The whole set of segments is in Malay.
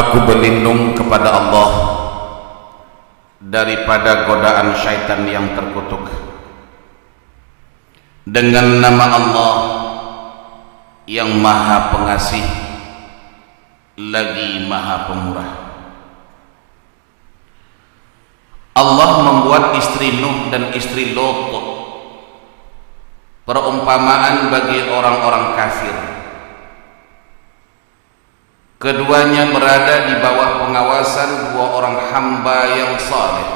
Aku berlindung kepada Allah daripada godaan syaitan yang terkutuk. Dengan nama Allah yang Maha Pengasih lagi Maha Pemurah. Allah membuat istri Nuh dan istri Lot perumpamaan bagi orang-orang kafir. Keduanya berada di bawah pengawasan dua orang hamba yang saleh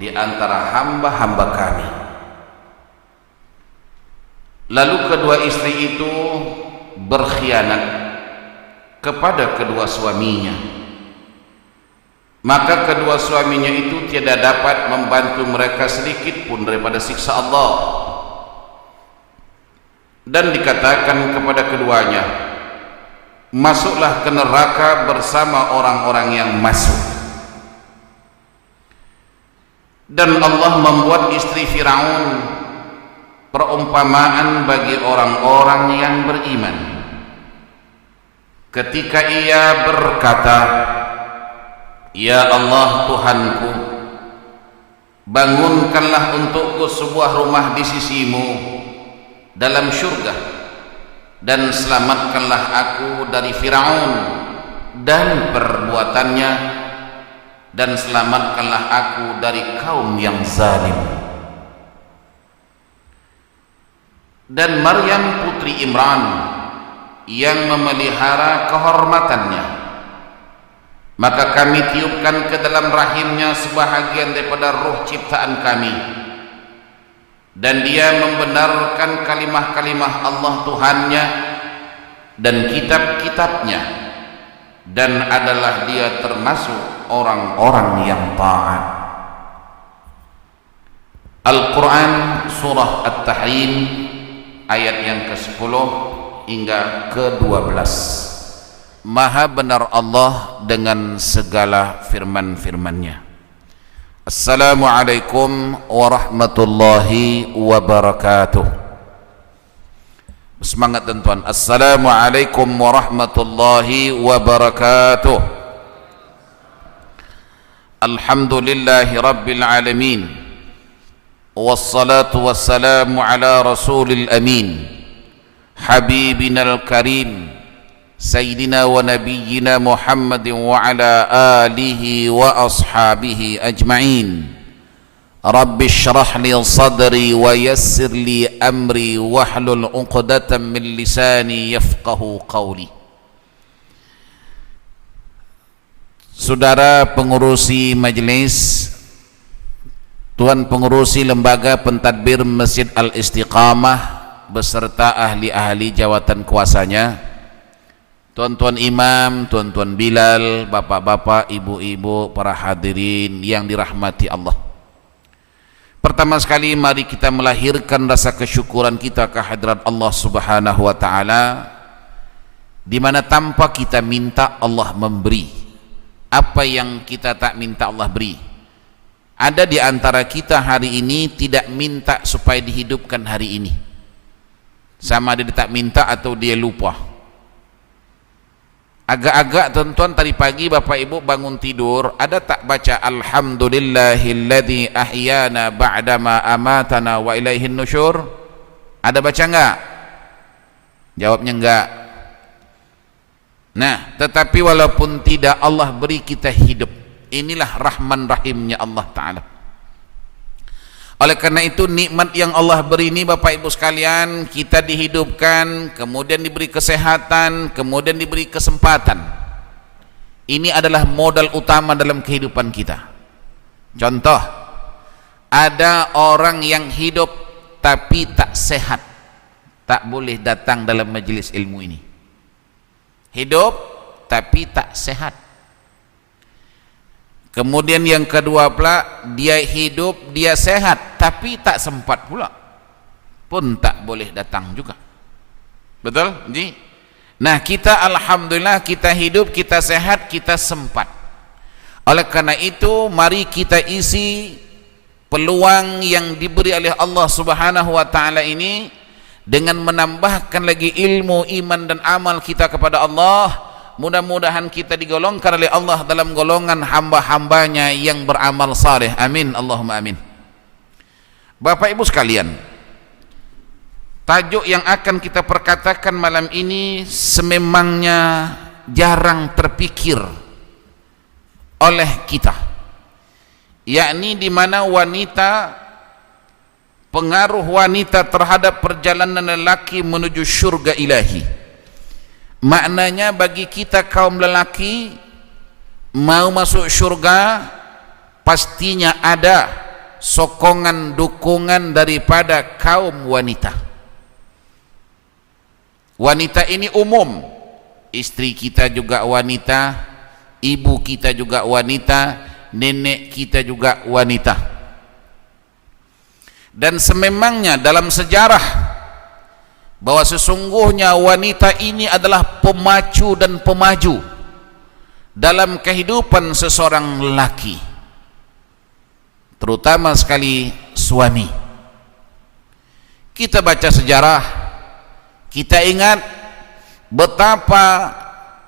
di antara hamba-hamba kami. Lalu kedua istri itu berkhianat kepada kedua suaminya. Maka kedua suaminya itu tidak dapat membantu mereka sedikit pun daripada siksa Allah. Dan dikatakan kepada keduanya, masuklah ke neraka bersama orang-orang yang masuk. Dan Allah membuat istri Firaun perumpamaan bagi orang-orang yang beriman. Ketika ia berkata, "Ya Allah Tuhanku, bangunkanlah untukku sebuah rumah di sisimu dalam syurga, dan selamatkanlah aku dari Firaun dan perbuatannya, dan selamatkanlah aku dari kaum yang zalim." Dan Maryam putri Imran yang memelihara kehormatannya, maka kami tiupkan ke dalam rahimnya sebahagian daripada ruh ciptaan kami, dan dia membenarkan kalimah-kalimah Allah Tuhannya dan kitab-kitabnya, dan adalah dia termasuk orang-orang yang taat. Al-Quran Surah At-Tahrim ayat yang ke-10 hingga ke-12. Maha benar Allah dengan segala firman-firman-Nya. Assalamualaikum warahmatullahi wabarakatuh. Semangat tuan-tuan. Assalamualaikum warahmatullahi wabarakatuh. Alhamdulillahi rabbil alamin. Wassalatu wassalamu ala rasulil amin, habibinal karim, sayyidina wa nabiyyina Muhammadin wa ala alihi wa ashabihi ajma'in. Rabbi shrah li sadri wa yassir li amri wahlul 'uqdatam min lisani yafqahu qawli. Saudara pengurusi majelis, Tuan pengurusi lembaga pentadbir Masjid Al-Istiqamah beserta ahli-ahli jawatan kuasanya, tuan-tuan imam, tuan-tuan Bilal, bapak-bapak, ibu-ibu, para hadirin yang dirahmati Allah. Pertama sekali mari kita melahirkan rasa kesyukuran kita ke hadirat Allah Subhanahu wa taala, di mana tanpa kita minta Allah memberi. Apa yang kita tak minta Allah beri. Ada di antara kita hari ini tidak minta supaya dihidupkan hari ini. Sama dia tak minta atau dia lupa. Agak-agak tuan-tuan tadi pagi bapak ibu bangun tidur, ada tak baca Alhamdulillahilladzi ahyana ba'dama amatana wa ilaihin nusyur? Ada baca enggak? Jawabnya enggak. Nah, tetapi walaupun tidak, Allah beri kita hidup. Inilah rahman rahimnya Allah Ta'ala. Oleh karena itu nikmat yang Allah beri ini Bapak Ibu sekalian, kita dihidupkan, kemudian diberi kesehatan, kemudian diberi kesempatan. Ini adalah modal utama dalam kehidupan kita. Contoh, ada orang yang hidup tapi tak sehat, tak boleh datang dalam majelis ilmu ini. Hidup tapi tak sehat. Kemudian yang kedua pula, dia hidup, dia sehat, tapi tak sempat pula, pun tak boleh datang juga. Betul? Ji? Nah, kita alhamdulillah, kita hidup, kita sehat, kita sempat. Oleh karena itu, mari kita isi peluang yang diberi oleh Allah Subhanahu wa taala ini dengan menambahkan lagi ilmu, iman dan amal kita kepada Allah, mudah-mudahan kita digolongkan oleh Allah dalam golongan hamba-hambanya yang beramal saleh. Amin, Allahumma amin. Bapak Ibu sekalian, tajuk yang akan kita perkatakan malam ini sememangnya jarang terpikir oleh kita, yakni di mana pengaruh wanita terhadap perjalanan lelaki menuju syurga ilahi. Maknanya bagi kita kaum lelaki mau masuk syurga, pastinya ada sokongan dukungan daripada kaum wanita. Wanita ini umum, istri kita juga wanita, ibu kita juga wanita, nenek kita juga wanita. Dan sememangnya dalam sejarah bahwa sesungguhnya wanita ini adalah pemacu dan pemaju dalam kehidupan seseorang lelaki, terutama sekali suami. Kita baca sejarah, kita ingat betapa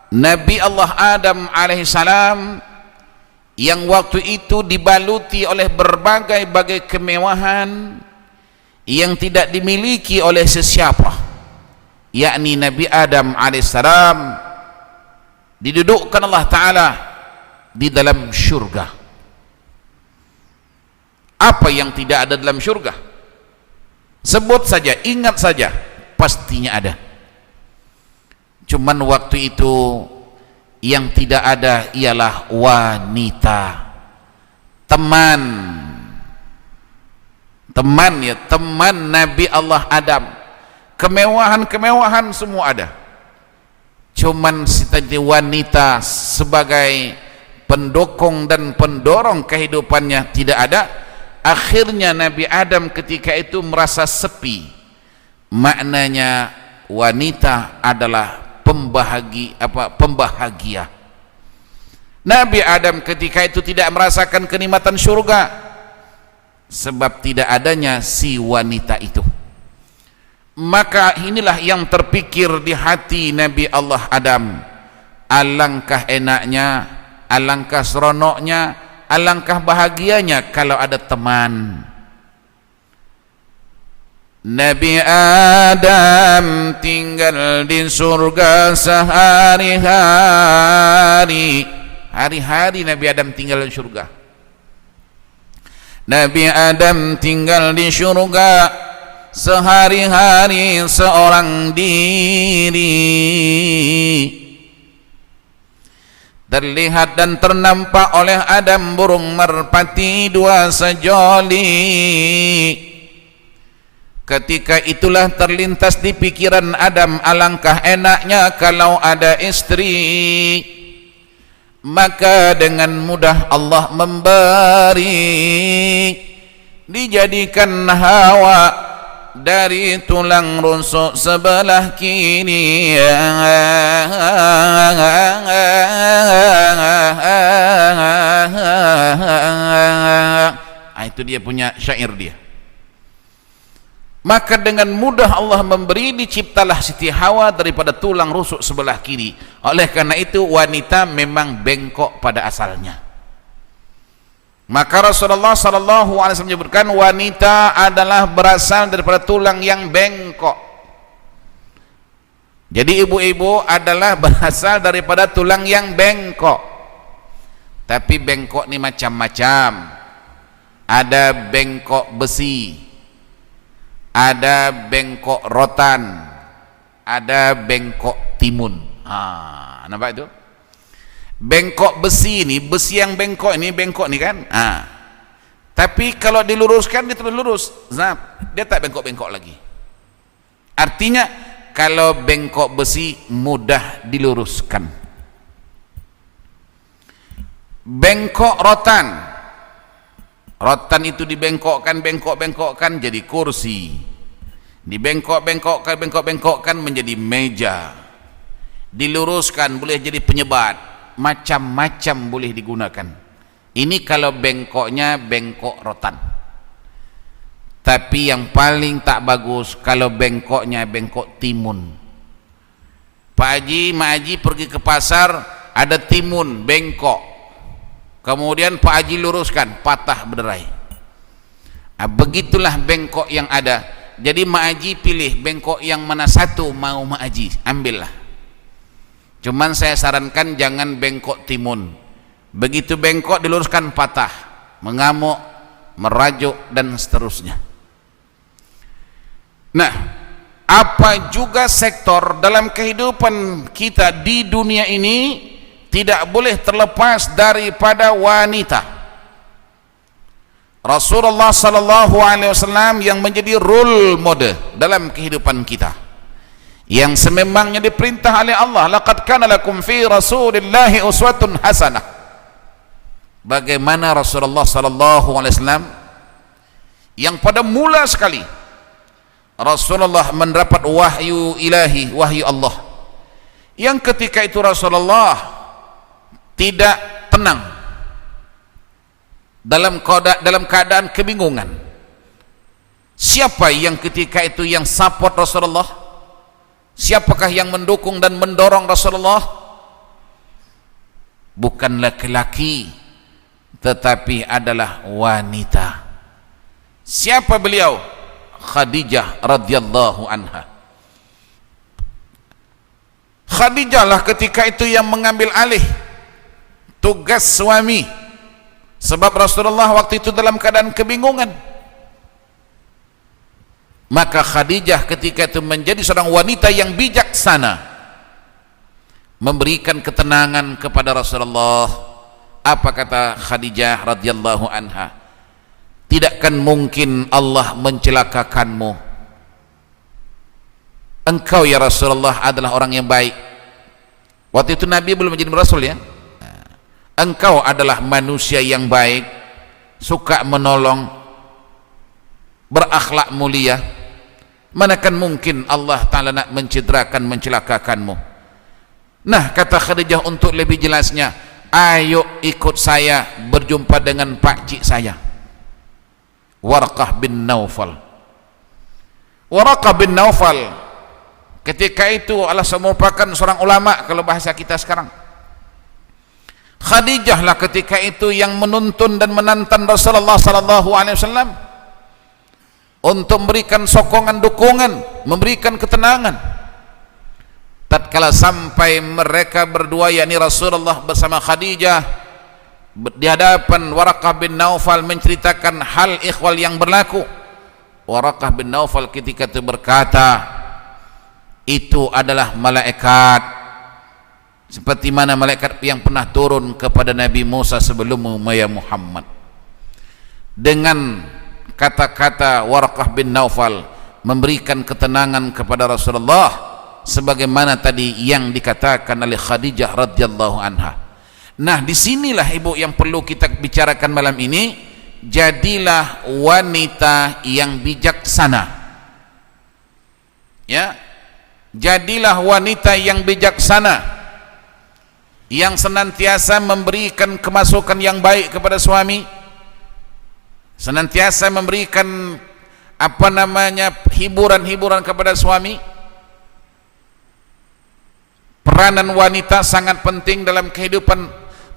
Nabi Allah Adam alaihissalam yang waktu itu dibaluti oleh berbagai-bagai kemewahan yang tidak dimiliki oleh sesiapa, yakni Nabi Adam alaihissalam didudukkan Allah Ta'ala di dalam syurga. Apa yang tidak ada dalam syurga? Sebut saja, ingat saja, pastinya ada. Cuman waktu itu yang tidak ada ialah wanita, teman Nabi Allah Adam. Kemewahan semua ada, cuman si wanita sebagai pendukung dan pendorong kehidupannya tidak ada. Akhirnya Nabi Adam ketika itu merasa sepi. Maknanya wanita adalah pembahagia. Nabi Adam ketika itu tidak merasakan kenikmatan syurga sebab tidak adanya si wanita itu. Maka inilah yang terpikir di hati Nabi Allah Adam, alangkah enaknya, alangkah seronoknya, alangkah bahagianya kalau ada teman. Nabi Adam tinggal di surga sehari-hari. Hari-hari Nabi Adam tinggal di surga. Nabi Adam tinggal di surga sehari-hari seorang diri. Terlihat dan ternampak oleh Adam burung merpati dua sejoli. Ketika itulah terlintas di pikiran Adam, alangkah enaknya kalau ada istri. Maka dengan mudah Allah memberi, dijadikan Hawa dari tulang rusuk sebelah kiri. Itu dia punya syair dia. Maka dengan mudah Allah memberi, diciptalah Siti Hawa daripada tulang rusuk sebelah kiri. Oleh karena itu wanita memang bengkok pada asalnya. Maka Rasulullah SAW menyebutkan wanita adalah berasal daripada tulang yang bengkok. Jadi ibu-ibu adalah berasal daripada tulang yang bengkok. Tapi bengkok ini macam-macam. Ada bengkok besi, ada bengkok rotan, ada bengkok timun. Nampak itu? Bengkok besi ini, besi yang bengkok ini kan. Tapi kalau diluruskan dia terus lurus. Dia tak bengkok-bengkok lagi. Artinya kalau bengkok besi mudah diluruskan. Bengkok rotan. Rotan itu dibengkokkan, bengkok-bengkokkan jadi kursi. Dibengkok-bengkokkan menjadi meja. Diluruskan boleh jadi penyebat. Macam-macam boleh digunakan. Ini kalau bengkoknya bengkok rotan. Tapi yang paling tak bagus kalau bengkoknya bengkok timun. Pak Haji, Mak Haji pergi ke pasar, ada timun bengkok, kemudian Pak Haji luruskan, patah berderai. Begitulah bengkok yang ada. Jadi Mak Haji pilih bengkok yang mana satu mau Mak Haji, ambillah. Cuman saya sarankan jangan bengkok timun. Begitu bengkok diluruskan patah, mengamuk, merajuk dan seterusnya. Nah, apa juga sektor dalam kehidupan kita di dunia ini tidak boleh terlepas daripada wanita. Rasulullah sallallahu alaihi wasallam yang menjadi role model dalam kehidupan kita, yang sememangnya diperintah oleh Allah, laqad kana lakum fi rasulillahi uswatun hasanah. Bagaimana Rasulullah sallallahu alaihi wasallam yang pada mula sekali Rasulullah mendapat wahyu ilahi, wahyu Allah, yang ketika itu Rasulullah tidak tenang, dalam keadaan kebingungan. Siapa yang ketika itu yang support Rasulullah? Siapakah yang mendukung dan mendorong Rasulullah? Bukan laki-laki, tetapi adalah wanita. Siapa beliau? Khadijah radhiyallahu anha. Khadijah lah ketika itu yang mengambil alih tugas suami, sebab Rasulullah waktu itu dalam keadaan kebingungan. Maka Khadijah ketika itu menjadi seorang wanita yang bijaksana, memberikan ketenangan kepada Rasulullah. Apa kata Khadijah radhiyallahu anha? Tidakkan mungkin Allah mencelakakanmu. Engkau ya Rasulullah adalah orang yang baik. Waktu itu Nabi belum menjadi Rasul ya. Engkau adalah manusia yang baik, suka menolong, berakhlak mulia. Manakan mungkin Allah Ta'ala nak mencelakakanmu. Nah, kata Khadijah untuk lebih jelasnya, ayo ikut saya berjumpa dengan pakcik saya, Warqah bin Naufal. Warqah bin Naufal ketika itu adalah merupakan seorang ulama kalau bahasa kita sekarang. Khadijah lah ketika itu yang menuntun dan menantang Rasulullah sallallahu alaihi wasallam untuk memberikan sokongan, dukungan, memberikan ketenangan. Tatkala sampai mereka berdua, yakni Rasulullah bersama Khadijah di hadapan Waraqah bin Naufal menceritakan hal ikhwal yang berlaku, Waraqah bin Naufal ketika itu berkata, itu adalah malaikat seperti mana malaikat yang pernah turun kepada Nabi Musa sebelummu ya Muhammad. Dengan kata-kata Waraqah bin Naufal memberikan ketenangan kepada Rasulullah, sebagaimana tadi yang dikatakan oleh Khadijah radhiyallahu anha. Nah, disinilah ibu yang perlu kita bicarakan malam ini. Jadilah wanita yang bijaksana, ya. Jadilah wanita yang bijaksana, yang senantiasa memberikan kemasukan yang baik kepada suami, senantiasa memberikan hiburan-hiburan kepada suami. Peranan wanita sangat penting dalam kehidupan,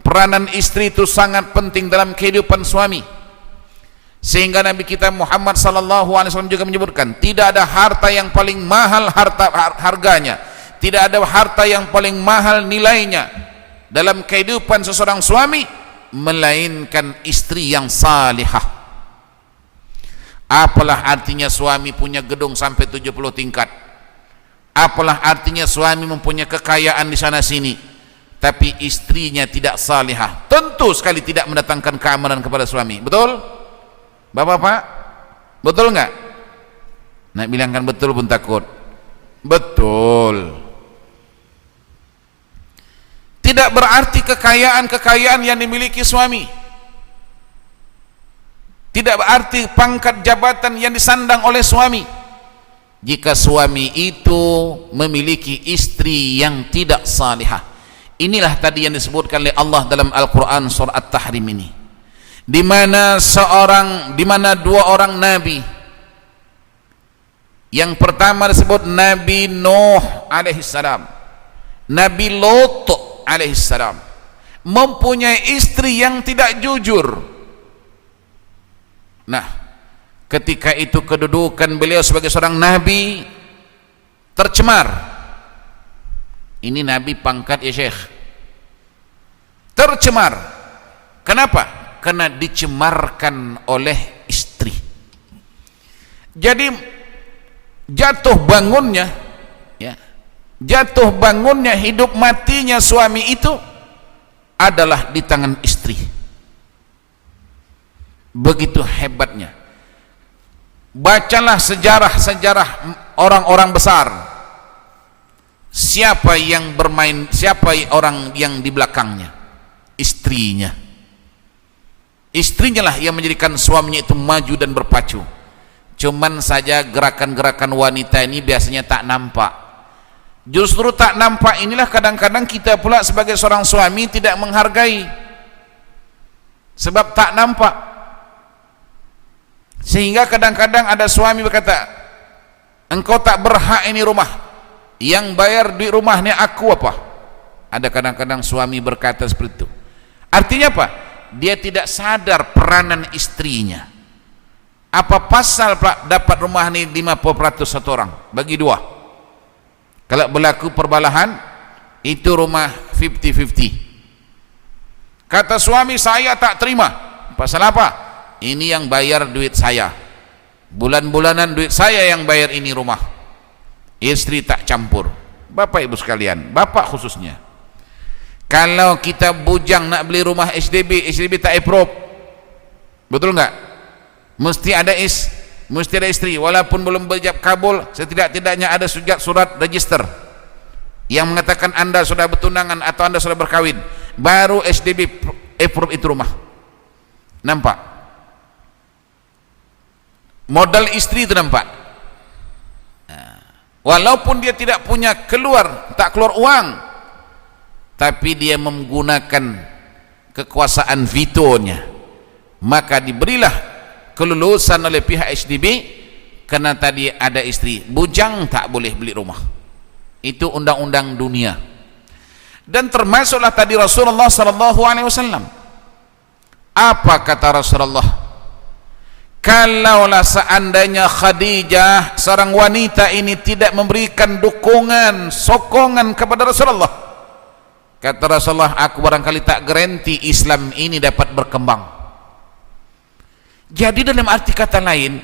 peranan istri itu sangat penting dalam kehidupan suami. Sehingga Nabi kita Muhammad sallallahu alaihi wasallam juga menyebutkan, tidak ada harta yang paling mahal harganya, tidak ada harta yang paling mahal nilainya dalam kehidupan seseorang suami melainkan istri yang salihah. Apalah artinya suami punya gedung sampai 70 tingkat? Apalah artinya suami mempunyai kekayaan di sana sini, tapi istrinya tidak salihah? Tentu sekali tidak mendatangkan keamanan kepada suami. Betul? Bapak-bapak, betul enggak? Nak bilangkan betul pun takut. Betul. Tidak berarti kekayaan yang dimiliki suami, tidak berarti pangkat jabatan yang disandang oleh suami, jika suami itu memiliki istri yang tidak salihah. Inilah tadi yang disebutkan oleh Allah dalam Al-Quran surah At-Tahrim ini, di mana dua orang nabi. Yang pertama disebut Nabi Nuh alaihissalam, Nabi Lot alaihissalam mempunyai istri yang tidak jujur. Nah, ketika itu kedudukan beliau sebagai seorang nabi tercemar. Ini nabi pangkat ya Syekh. Tercemar. Kenapa? Karena dicemarkan oleh istri. Jadi jatuh bangunnya, ya, jatuh bangunnya, hidup matinya suami itu adalah di tangan istri. Begitu hebatnya. Bacalah sejarah-sejarah orang-orang besar. Siapa yang bermain, siapa orang yang di belakangnya? Istrinya. Istrinya lah yang menjadikan suaminya itu maju dan berpacu. Cuman saja gerakan-gerakan wanita ini biasanya tak nampak. Justru tak nampak inilah kadang-kadang kita pula sebagai seorang suami tidak menghargai. Sebab tak nampak. Sehingga kadang-kadang ada suami berkata, engkau tak berhak ini rumah, yang bayar duit rumahnya aku apa? Ada kadang-kadang suami berkata seperti itu. Artinya apa? Dia tidak sadar peranan istrinya. Apa pasal dapat rumah ini 50% satu orang bagi dua? Kalau berlaku perbalahan itu rumah 50-50. Kata suami, saya tak terima. Pasal apa? Ini yang bayar duit saya, bulan-bulanan duit saya yang bayar ini rumah. Istri tak campur. Bapak ibu sekalian, bapak khususnya, kalau kita bujang nak beli rumah SDB tak approve, betul enggak? Mesti ada istri, walaupun belum berjab kabul, setidak-tidaknya ada surat register yang mengatakan anda sudah bertunangan atau anda sudah berkawin, baru SDB approve itu rumah. Nampak? Modal istri itu nampak. Walaupun dia tidak punya tak keluar uang, tapi dia menggunakan kekuasaan vetonya, maka diberilah kelulusan oleh pihak SDB karena tadi ada istri. Bujang tak boleh beli rumah. Itu undang-undang dunia. Dan termasuklah tadi Rasulullah SAW. Apa kata Rasulullah? Kalaulah seandainya Khadijah, seorang wanita ini, tidak memberikan dukungan, sokongan kepada Rasulullah, kata Rasulullah, aku barangkali tak garanti Islam ini dapat berkembang. Jadi dalam arti kata lain,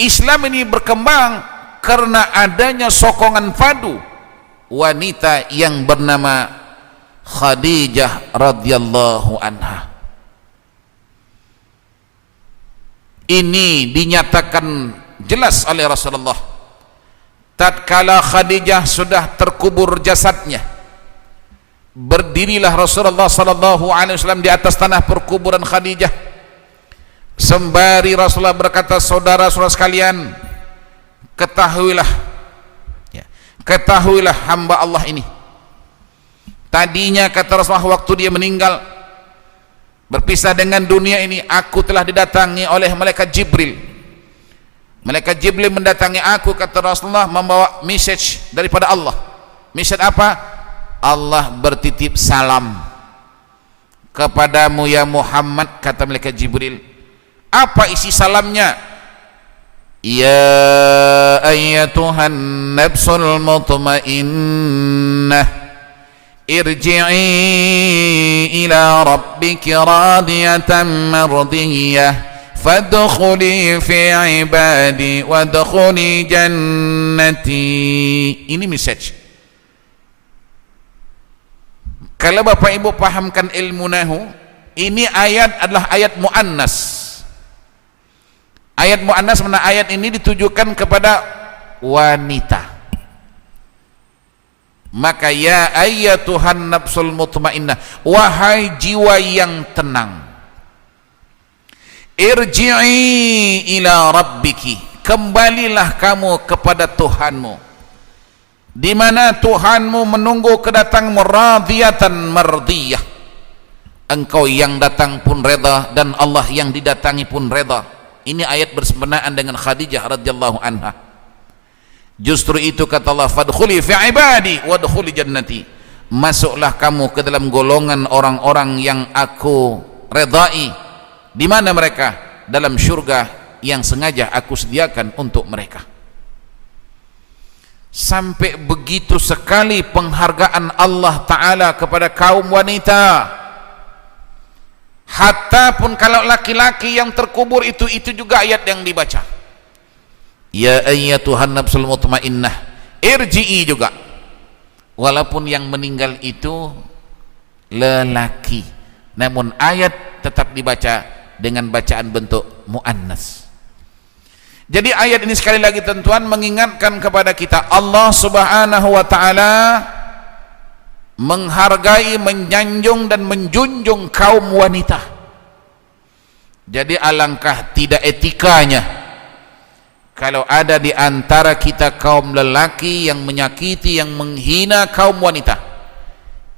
Islam ini berkembang karena adanya sokongan padu wanita yang bernama Khadijah radhiyallahu anha. Ini dinyatakan jelas oleh Rasulullah tatkala Khadijah sudah terkubur jasadnya. Berdirilah Rasulullah sallallahu alaihi wasallam di atas tanah perkuburan Khadijah, sembari Rasulullah berkata, saudara-saudara sekalian, ketahuilah hamba Allah ini. Tadinya kata Rasulullah waktu dia meninggal, berpisah dengan dunia ini, aku telah didatangi oleh malaikat Jibril. Malaikat Jibril mendatangi aku, kata Rasulullah, membawa message daripada Allah. Message apa? Allah bertitip salam kepadamu ya Muhammad, kata malaikat Jibril. Apa isi salamnya? Ya ayyatuhan nafsul mutmainnah, irji'i ila rabbiki radiyatan mardiyah, fadkhuli fi ibadi wadkhuli jannati. Ini message. Kalau Bapak Ibu pahamkan ilmu nahu, ini ayat adalah ayat muannas. Ayat muannas mana ayat ini ditujukan kepada wanita. Maka ya ayyatuhan nafsul mutmainnah, wahai jiwa yang tenang, irji'i ila rabbiki, kembalilah kamu kepada Tuhanmu, di mana Tuhanmu menunggu kedatanganmu, radiyatan mardiyah, engkau yang datang pun reda dan Allah yang didatangi pun reda. Ini ayat bersebenaraan dengan Khadijah radhiyallahu anha. Justru itu kata Allah, fadkhuli fi ibadi wadkhuli jannati, masuklah kamu ke dalam golongan orang-orang yang aku redai. Di mana mereka? Dalam syurga yang sengaja aku sediakan untuk mereka. Sampai begitu sekali penghargaan Allah Ta'ala kepada kaum wanita. Hatta pun kalau laki-laki yang terkubur itu juga ayat yang dibaca. Ya ayyatuhan nafsul mutmainnah irji'i juga. Walaupun yang meninggal itu lelaki, namun ayat tetap dibaca dengan bacaan bentuk muannas. Jadi ayat ini sekali lagi tuan-tuan mengingatkan kepada kita Allah Subhanahu wa taala menghargai, menyanjung dan menjunjung kaum wanita. Jadi alangkah tidak etikanya kalau ada di antara kita kaum lelaki yang menyakiti, yang menghina kaum wanita.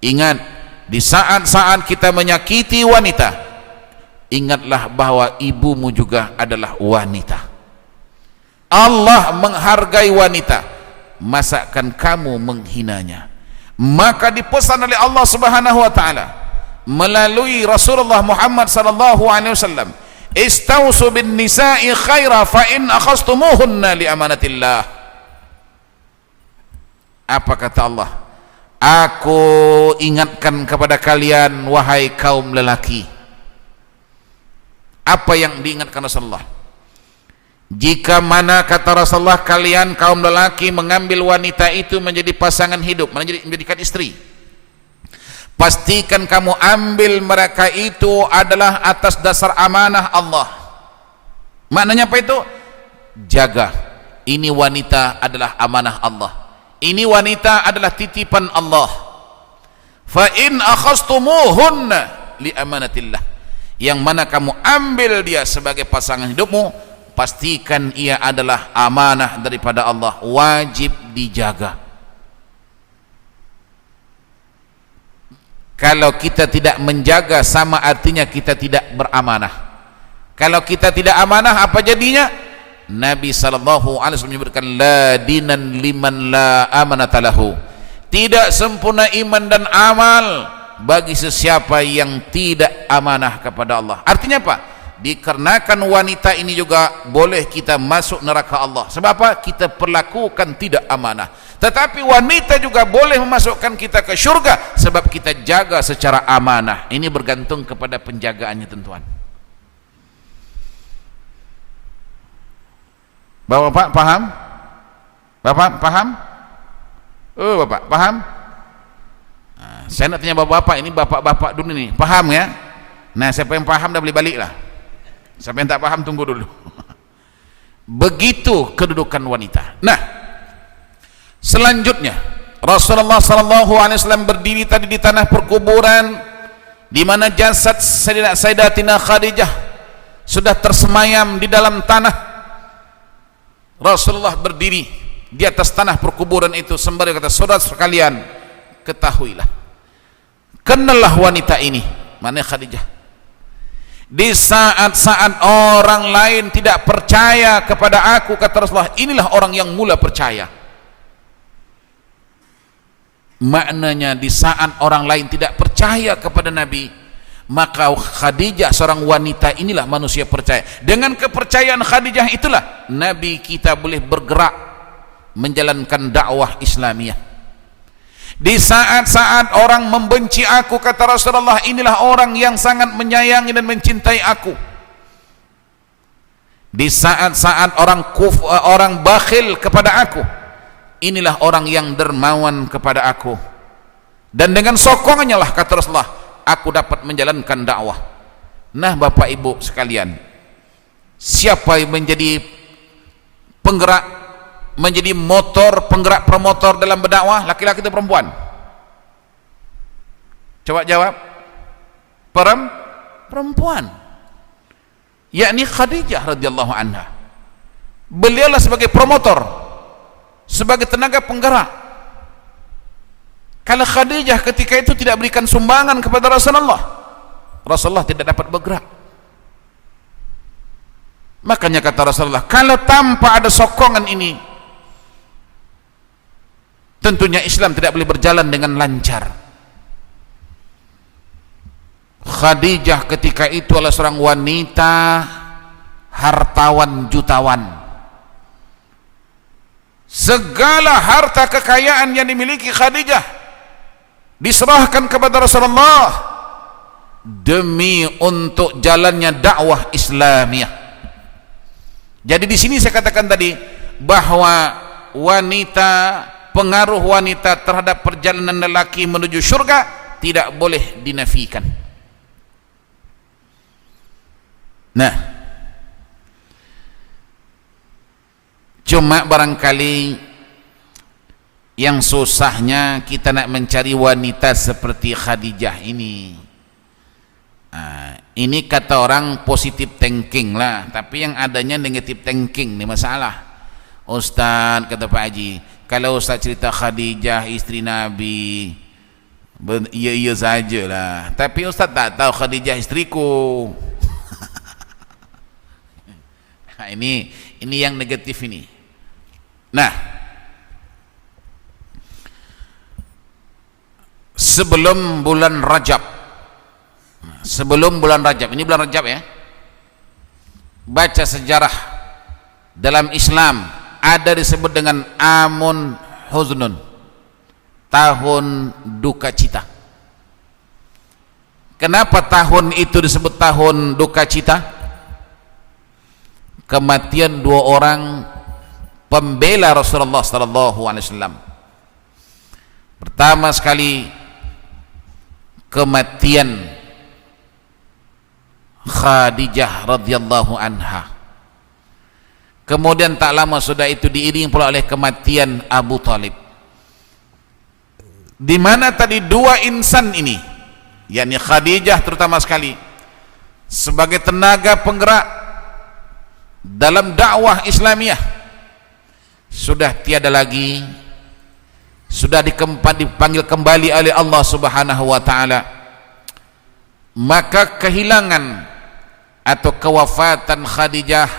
Ingat, di saat-saat kita menyakiti wanita, ingatlah bahwa ibumu juga adalah wanita. Allah menghargai wanita, masakan kamu menghinanya? Maka dipesan oleh Allah Subhanahu wa taala melalui Rasulullah Muhammad sallallahu alaihi wasallam, istausu bin nisa'i khaira fa in akhastumuhunna li amanatillah. Apa kata Allah? Aku ingatkan kepada kalian wahai kaum lelaki. Apa yang diingatkan Rasulullah? Jika mana kata Rasulullah kalian kaum lelaki mengambil wanita itu menjadi pasangan hidup, menjadikan istri, pastikan kamu ambil mereka itu adalah atas dasar amanah Allah. Maknanya apa itu? Jaga. Ini wanita adalah amanah Allah. Ini wanita adalah titipan Allah. Fa in akhastumuhunna li amanatillah. Yang mana kamu ambil dia sebagai pasangan hidupmu, pastikan ia adalah amanah daripada Allah, wajib dijaga. Kalau kita tidak menjaga, sama artinya kita tidak beramanah. Kalau kita tidak amanah, apa jadinya? Nabi sallallahu alaihi wasallam menyebutkan la dinan liman la amanata lahu. Tidak sempurna iman dan amal bagi sesiapa yang tidak amanah kepada Allah. Artinya apa? Dikarenakan wanita ini juga boleh kita masuk neraka Allah. Sebab apa? Kita perlakukan tidak amanah. Tetapi wanita juga boleh memasukkan kita ke syurga sebab kita jaga secara amanah. Ini bergantung kepada penjagaannya, tuan-tuan. Bapak paham? Bapak paham? Oh, Bapak paham? Nah, saya nak tanya bapak-bapak, ini bapak-bapak dulu nih, paham ya? Nah, siapa yang paham dah boleh balik lah. Siapa yang tak paham tunggu dulu. Begitu kedudukan wanita. Nah, selanjutnya Rasulullah sallallahu alaihi wasallam berdiri tadi di tanah perkuburan di mana jasad Sayyidatina Khadijah sudah tersemayam di dalam tanah. Rasulullah berdiri di atas tanah perkuburan itu sembari kata, saudara sekalian, ketahuilah, kenallah wanita ini, mana Khadijah. Di saat-saat orang lain tidak percaya kepada aku, kata Rasulullah, inilah orang yang mula percaya. Maknanya di saat orang lain tidak percaya kepada Nabi, maka Khadijah seorang wanita inilah manusia percaya. Dengan kepercayaan Khadijah itulah Nabi kita boleh bergerak menjalankan dakwah Islamiyah. Di saat-saat orang membenci aku, kata Rasulullah, inilah orang yang sangat menyayangi dan mencintai aku. Di saat-saat orang bakhil kepada aku, inilah orang yang dermawan kepada aku. Dan dengan sokongannya lah, kata Rasulullah, aku dapat menjalankan dakwah. Nah, Bapak Ibu sekalian, siapa yang menjadi penggerak, menjadi motor, penggerak promotor dalam berdakwah, laki-laki atau perempuan? Coba jawab. Perempuan, yakni Khadijah radhiyallahu anha. Beliaulah sebagai promotor, sebagai tenaga penggerak. Kalau Khadijah ketika itu tidak berikan sumbangan kepada Rasulullah, Rasulullah tidak dapat bergerak. Makanya kata Rasulullah, kalau tanpa ada sokongan ini, Tentunya Islam tidak boleh berjalan dengan lancar. Khadijah ketika itu adalah seorang wanita hartawan jutawan. Segala harta kekayaan yang dimiliki Khadijah diserahkan kepada Rasulullah demi untuk jalannya dakwah Islamiyah. Jadi di sini saya katakan tadi bahwa wanita, pengaruh wanita terhadap perjalanan lelaki menuju surga tidak boleh dinafikan. Nah, cuma barangkali yang susahnya kita nak mencari wanita seperti Khadijah ini. Ini kata orang positive thinking lah, tapi yang adanya negative thinking ni masalah. Ustaz, kata Pak Haji, kalau Ustaz cerita Khadijah istri Nabi, iya sajalah, tapi Ustaz tak tahu Khadijah istriku. Ini yang negatif ini. Nah, sebelum bulan Rajab, ini bulan Rajab ya, baca sejarah dalam Islam ada disebut dengan Amun Huznun, tahun duka cita. Kenapa tahun itu disebut tahun duka cita? Kematian dua orang pembela Rasulullah sallallahu alaihi wasallam. Pertama sekali kematian Khadijah radhiyallahu anha. Kemudian tak lama sudah itu diiringi pula oleh kematian Abu Talib. Di mana tadi dua insan ini, yakni Khadijah terutama sekali sebagai tenaga penggerak dalam dakwah Islamiyah, sudah tiada lagi, sudah dipanggil kembali oleh Allah Subhanahu wa taala. Maka kehilangan atau kewafatan Khadijah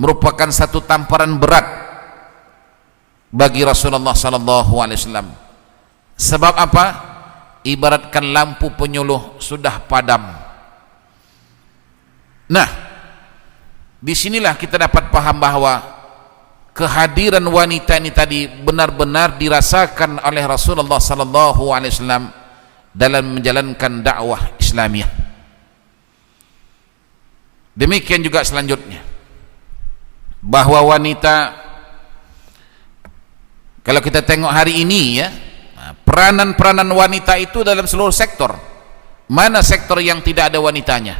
merupakan satu tamparan berat bagi Rasulullah sallallahu alaihi wasallam. Sebab apa? Ibaratkan lampu penyuluh sudah padam. Nah, disinilah kita dapat paham bahwa kehadiran wanita ini tadi benar-benar dirasakan oleh Rasulullah sallallahu alaihi wasallam dalam menjalankan dakwah Islamiyah. Demikian juga selanjutnya, bahwa wanita, kalau kita tengok hari ini ya, peranan-peranan wanita itu dalam seluruh sektor. Mana sektor yang tidak ada wanitanya?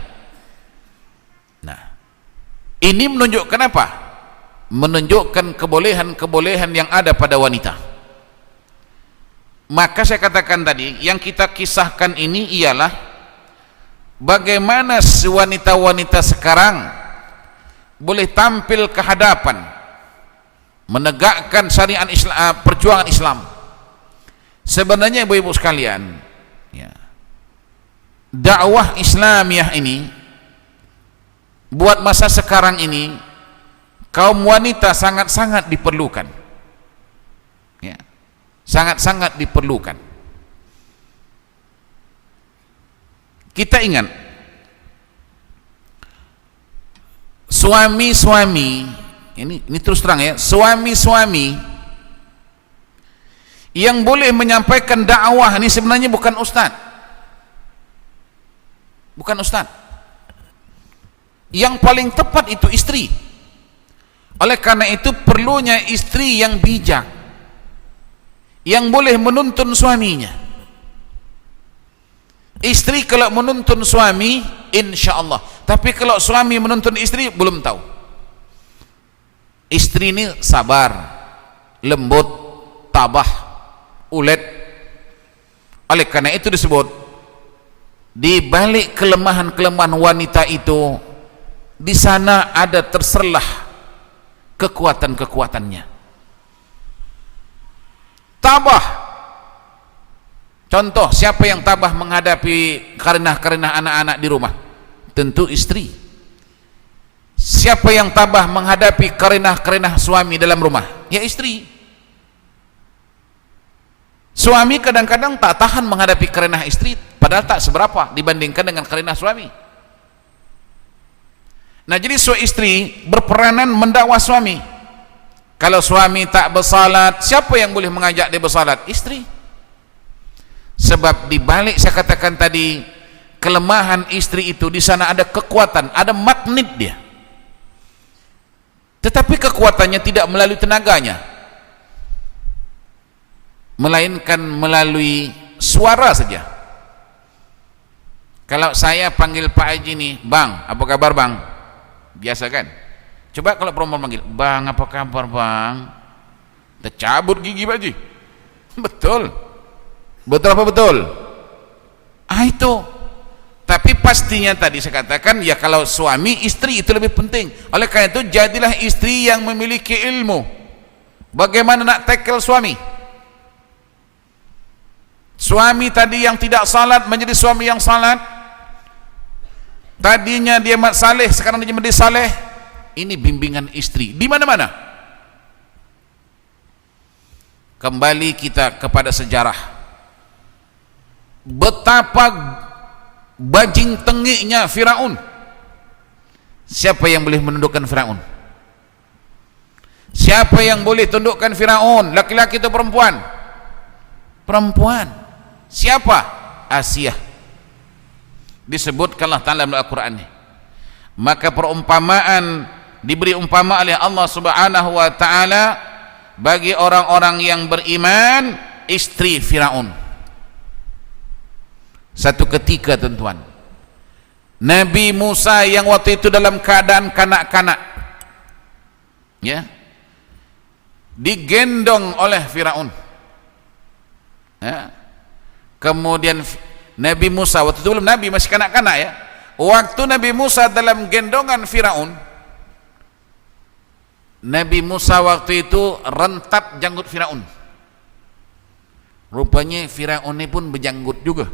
Ini menunjukkan apa? Menunjukkan kebolehan-kebolehan yang ada pada wanita. Maka saya katakan tadi, yang kita kisahkan ini ialah bagaimana wanita-wanita sekarang boleh tampil ke hadapan menegakkan syariat Islam, perjuangan Islam. Sebenarnya ibu-ibu sekalian, ya, dakwah Islamiyah ini buat masa sekarang ini kaum wanita sangat-sangat diperlukan, ya, sangat-sangat diperlukan. Kita ingat suami-suami ini terus terang ya, suami-suami yang boleh menyampaikan dakwah ini sebenarnya bukan ustaz, bukan ustaz. Yang paling tepat itu istri. Oleh karena itu perlunya istri yang bijak, yang boleh menuntun suaminya. Istri kalau menuntun suami, insya Allah. Tapi kalau suami menuntun istri, belum tahu. Istri ini sabar, lembut, tabah, ulet. Oleh karena itu disebut, di balik kelemahan-kelemahan wanita itu, di sana ada terserlah kekuatan-kekuatannya. Tabah. Contoh, siapa yang tabah menghadapi karenah-karenah anak-anak di rumah? Tentu istri. Siapa yang tabah menghadapi karenah-karenah suami dalam rumah? Ya istri. Suami kadang-kadang tak tahan menghadapi kerenah istri, padahal tak seberapa dibandingkan dengan kerenah suami. Nah, jadi suami istri berperanan mendakwah suami. Kalau suami tak bersalat, siapa yang boleh mengajak dia bersalat? Istri. Sebab di balik saya katakan tadi, kelemahan istri itu di sana ada kekuatan, ada magnet dia. Tetapi kekuatannya tidak melalui tenaganya, melainkan melalui suara saja. Kalau saya panggil Pak Haji nih, Bang, apa kabar Bang? Biasa kan? Coba kalau perempuan panggil, Bang, apa kabar Bang? Tercabut gigi Pak Haji. Betul. Betul apa betul? Itu. Tapi pastinya tadi saya katakan, ya kalau suami, istri itu lebih penting. Oleh karena itu, jadilah istri yang memiliki ilmu bagaimana nak tackle suami. Suami tadi yang tidak salat menjadi suami yang salat. Tadinya dia mat saleh, sekarang dia menjadi saleh. Ini bimbingan istri di mana-mana. Kembali kita kepada sejarah. Betapa bajing tengiknya Firaun. Siapa yang boleh menundukkan Firaun? Siapa yang boleh tundukkan Firaun? Laki-laki atau perempuan? Perempuan. Siapa? Asiyah. Disebutkanlah dalam Al-Quran. Maka perumpamaan diberi umpama oleh Allah Subhanahu wa taala bagi orang-orang yang beriman, istri Firaun. Satu ketika tuan-tuan, Nabi Musa yang waktu itu dalam keadaan kanak-kanak, ya, digendong oleh Firaun, ya. Kemudian Nabi Musa waktu itu belum Nabi, masih kanak-kanak ya. Waktu Nabi Musa dalam gendongan Firaun, Nabi Musa waktu itu rentap janggut Firaun. Rupanya Firaun ini pun berjanggut juga.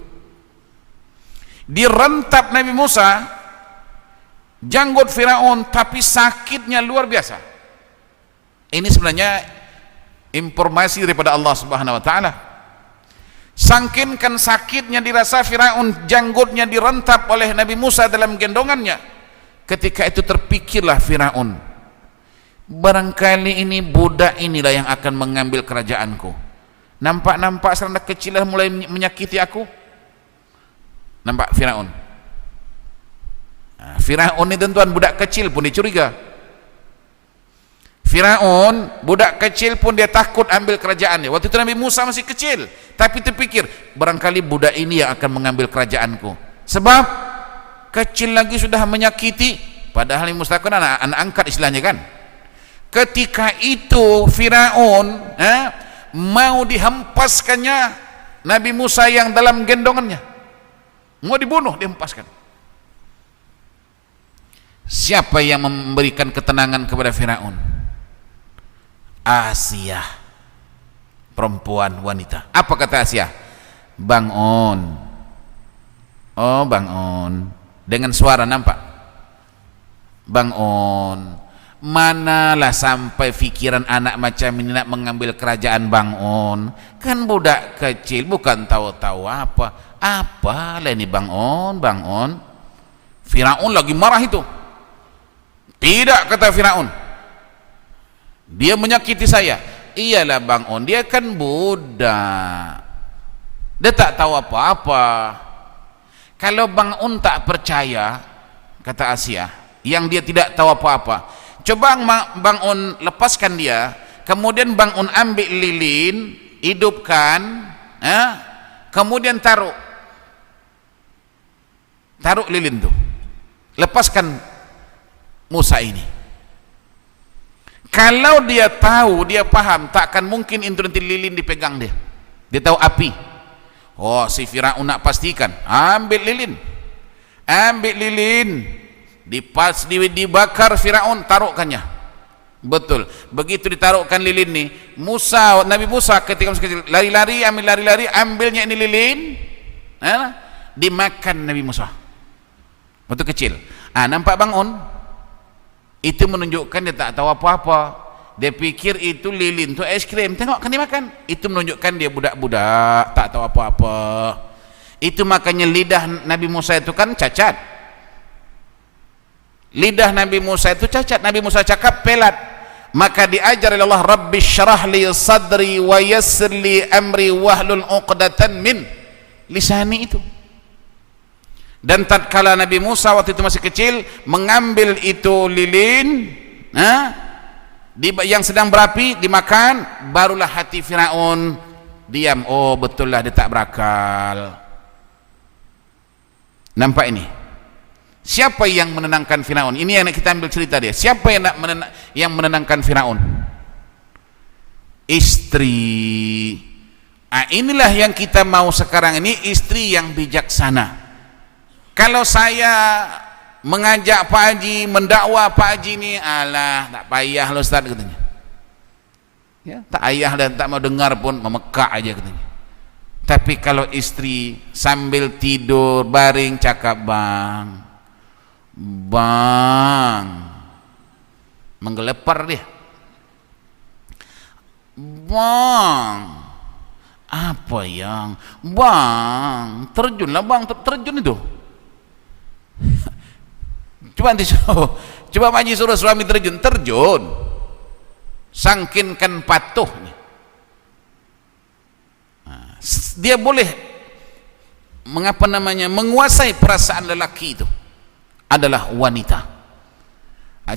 Direntap Nabi Musa janggut Firaun, tapi sakitnya luar biasa. Ini sebenarnya informasi daripada Allah Subhanahu wa taala. Sangkinkan sakitnya dirasa Firaun, janggutnya direntap oleh Nabi Musa dalam gendongannya. Ketika itu terpikirlah Firaun, barangkali ini budak inilah yang akan mengambil kerajaanku. Nampak-nampak seranda kecil mulai menyakiti aku. Nampak Firaun. Firaun ini tentuan budak kecil pun dicuriga. Firaun budak kecil pun dia takut ambil kerajaannya. Waktu itu Nabi Musa masih kecil, tapi terpikir barangkali budak ini yang akan mengambil kerajaanku. Sebab kecil lagi sudah menyakiti, padahal Nabi Musa kan anak angkat istilahnya kan. Ketika itu Firaun mau dihempaskannya Nabi Musa yang dalam gendongannya, mau dibunuh, dihempaskan. Siapa yang memberikan ketenangan kepada Firaun? Asiyah, perempuan wanita. Apa kata Asiyah? Bangun. Oh, bangun. Dengan suara nampak. Bangun. Manalah sampai fikiran anak macam ini nak mengambil kerajaan, bangun. Kan budak kecil, bukan tahu-tahu apa. Apalah ini bangun, bangun. Firaun lagi marah itu. Tidak, kata Firaun, dia menyakiti saya. Iyalah bangun, dia kan budak, dia tak tahu apa-apa. Kalau bangun tak percaya, kata Asiyah, yang dia tidak tahu apa-apa, coba bangun lepaskan dia, kemudian bangun ambil lilin, hidupkan, kemudian taruh lilin tu, lepaskan Musa ini. Kalau dia tahu, dia paham, tak akan mungkin itu nanti lilin dipegang dia. Dia tahu api. Oh, si Firaun nak pastikan, ambil lilin, dibakar Firaun, taruhkannya. Betul. Begitu ditaruhkan lilin nih, Nabi Musa ketika masih kecil, lari-lari, ambilnya ini lilin, dimakan Nabi Musa. Waktu kecil. Nampak bangun? Itu menunjukkan dia tak tahu apa-apa. Dia pikir itu lilin, itu es krim. Tengok kan dia makan. Itu menunjukkan dia budak-budak, tak tahu apa-apa. Itu makanya lidah Nabi Musa itu kan cacat. Lidah Nabi Musa itu cacat. Nabi Musa cakap pelat. Maka diajar oleh Allah, Rabbi syrah li sadri wa yassir li amri wahlul uqdatan min lisani itu. Dan tatkala Nabi Musa waktu itu masih kecil mengambil itu lilin, yang sedang berapi dimakan, barulah hati Firaun diam. Oh betul lah dia tak berakal. Nampak ini? Siapa yang menenangkan Firaun? Ini yang kita ambil cerita dia. Siapa yang menenangkan Firaun? Istri. Inilah yang kita mau sekarang ini, istri yang bijaksana. Kalau saya mengajak Pak Haji, mendakwa Pak Haji ini, alah tak payah loh Ustaz katanya. Ya, tak payah dan tak mau dengar pun, memekak aja katanya. Tapi kalau istri sambil tidur baring cakap, bang, menggelepar dia. Bang, apa yang? Bang, terjunlah bang, terjun itu. Coba Pak Haji suruh suami terjun, sangkinkan patuhnya. Dia boleh menguasai perasaan lelaki itu adalah wanita.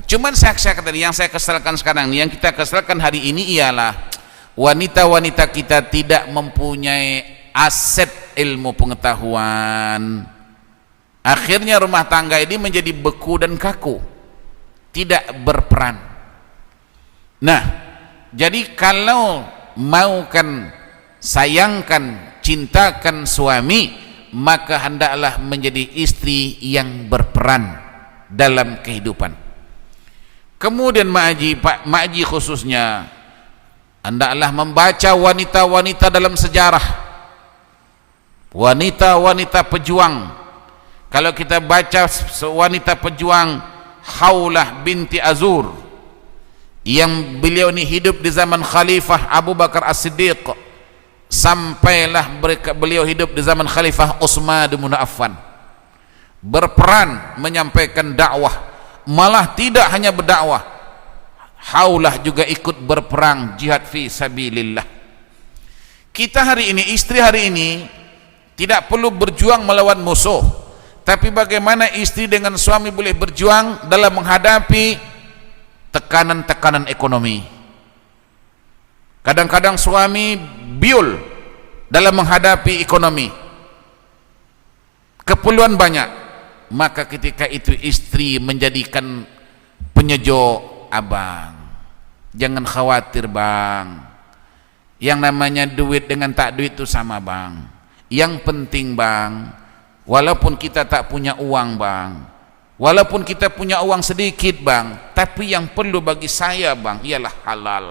Cuman saya katakan, yang saya kesalkan sekarang, yang kita kesalkan hari ini ialah wanita-wanita kita tidak mempunyai aset ilmu pengetahuan. Akhirnya rumah tangga ini menjadi beku dan kaku, tidak berperan. Nah, jadi kalau maukan, sayangkan, cintakan suami, maka hendaklah menjadi istri yang berperan dalam kehidupan. Kemudian Mak Haji khususnya hendaklah membaca wanita-wanita dalam sejarah, wanita-wanita pejuang. Kalau kita baca wanita pejuang Khawlah binti Azur, yang beliau ini hidup di zaman Khalifah Abu Bakar As-Siddiq, sampailah beliau hidup di zaman Khalifah Utsman bin Affan, berperan menyampaikan dakwah. Malah tidak hanya berdakwah, Khawlah juga ikut berperang jihad fi sabilillah. Kita hari ini, istri hari ini tidak perlu berjuang melawan musuh, tapi bagaimana istri dengan suami boleh berjuang dalam menghadapi tekanan-tekanan ekonomi. Kadang-kadang suami biul dalam menghadapi ekonomi, keperluan banyak, maka ketika itu istri menjadikan penyejuk, abang jangan khawatir bang, yang namanya duit dengan tak duit itu sama bang. Yang penting bang, walaupun kita tak punya uang bang, walaupun kita punya uang sedikit bang, tapi yang perlu bagi saya bang ialah halal.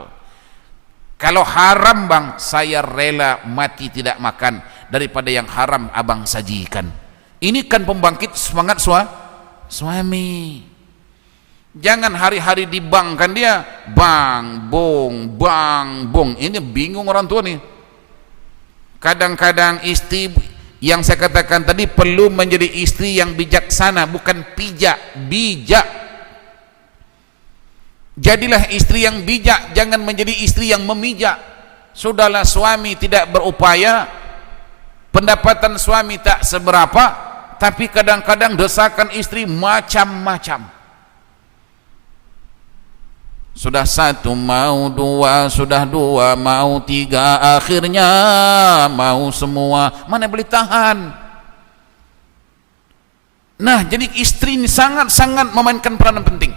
Kalau haram bang, saya rela mati tidak makan daripada yang haram abang sajikan. Ini kan pembangkit semangat suami. Jangan hari-hari di bank kan dia bang bong. Ini bingung orang tua nih. Kadang-kadang istri yang saya katakan tadi perlu menjadi istri yang bijaksana, bukan bijak. Jadilah istri yang bijak, jangan menjadi istri yang memijak. Sudahlah suami tidak berupaya, pendapatan suami tak seberapa, tapi kadang-kadang desakan istri macam-macam. Sudah satu mau dua, sudah dua mau tiga, akhirnya mau semua. Mana boleh tahan? Nah, jadi istri ini sangat-sangat memainkan peranan penting.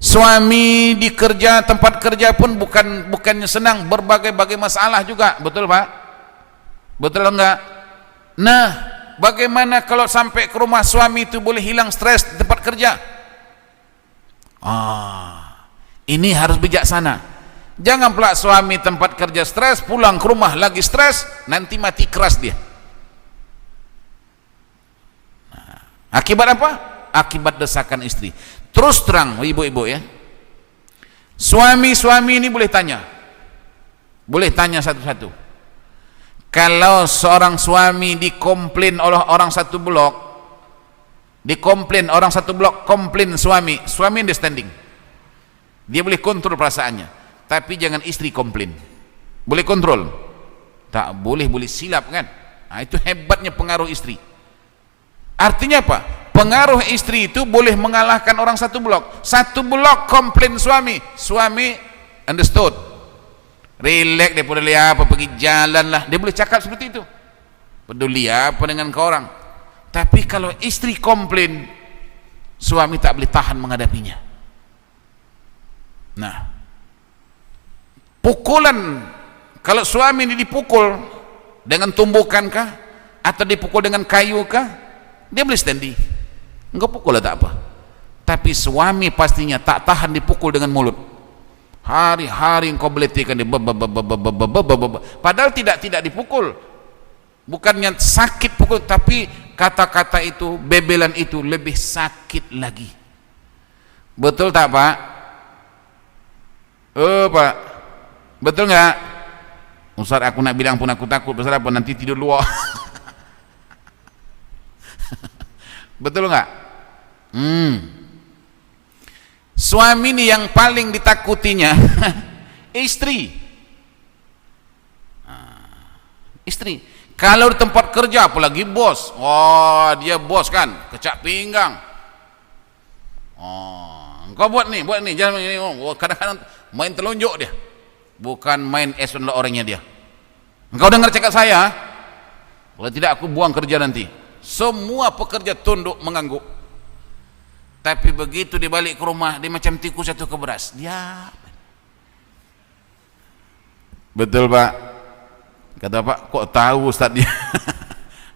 Suami di kerja, tempat kerja pun bukannya senang, berbagai-bagai masalah juga, betul Pak? Betul enggak? Nah, bagaimana kalau sampai ke rumah suami itu boleh hilang stres di tempat kerja? Ini harus bijaksana. Jangan pula suami tempat kerja stres, pulang ke rumah lagi stres, nanti mati keras dia. Akibat apa? Akibat desakan istri. Terus terang ibu-ibu ya, Suami-suami ini boleh tanya satu-satu. Kalau seorang suami dikomplain oleh orang satu blok, komplain suami understanding, dia boleh kontrol perasaannya. Tapi jangan istri komplain. Boleh kontrol? Tak boleh, boleh silap kan. Nah, itu hebatnya pengaruh istri. Artinya apa? Pengaruh istri itu boleh mengalahkan orang satu blok. Satu blok komplain suami understood, relax, dia peduli apa, pergi jalan lah, dia boleh cakap seperti itu, peduli apa dengan kau orang. Tapi kalau istri komplain, suami tak boleh tahan menghadapinya. Nah, pukulan, kalau suami ini dipukul dengan tumbukan kah atau dipukul dengan kayu kah, dia boleh standing, engkau pukul lah tak apa. Tapi suami pastinya tak tahan dipukul dengan mulut. Hari-hari engkau beletikan dia, padahal tidak dipukul, bukannya sakit pukul, tapi kata-kata itu, bebelan itu lebih sakit lagi. Betul tak Pak? Pak, betul nggak? Ustaz, aku nak bilang pun aku takut. Pasal apa? Nanti tidur luar. Betul nggak? Suami ini yang paling ditakutinya istri. Istri. Kalau di tempat kerja, apalagi bos, dia bos kan, kecak pinggang. Engkau buat nih, jangan ini. Kadang-kadang main telunjuk dia, bukan main eson orangnya dia. Engkau dengar cakap saya? Kalau tidak aku buang kerja nanti. Semua pekerja tunduk mengangguk. Tapi begitu dia balik ke rumah, dia macam tikus satu ke beras. Dia, betul Pak? Kata Pak, kok tahu Ustaz dia?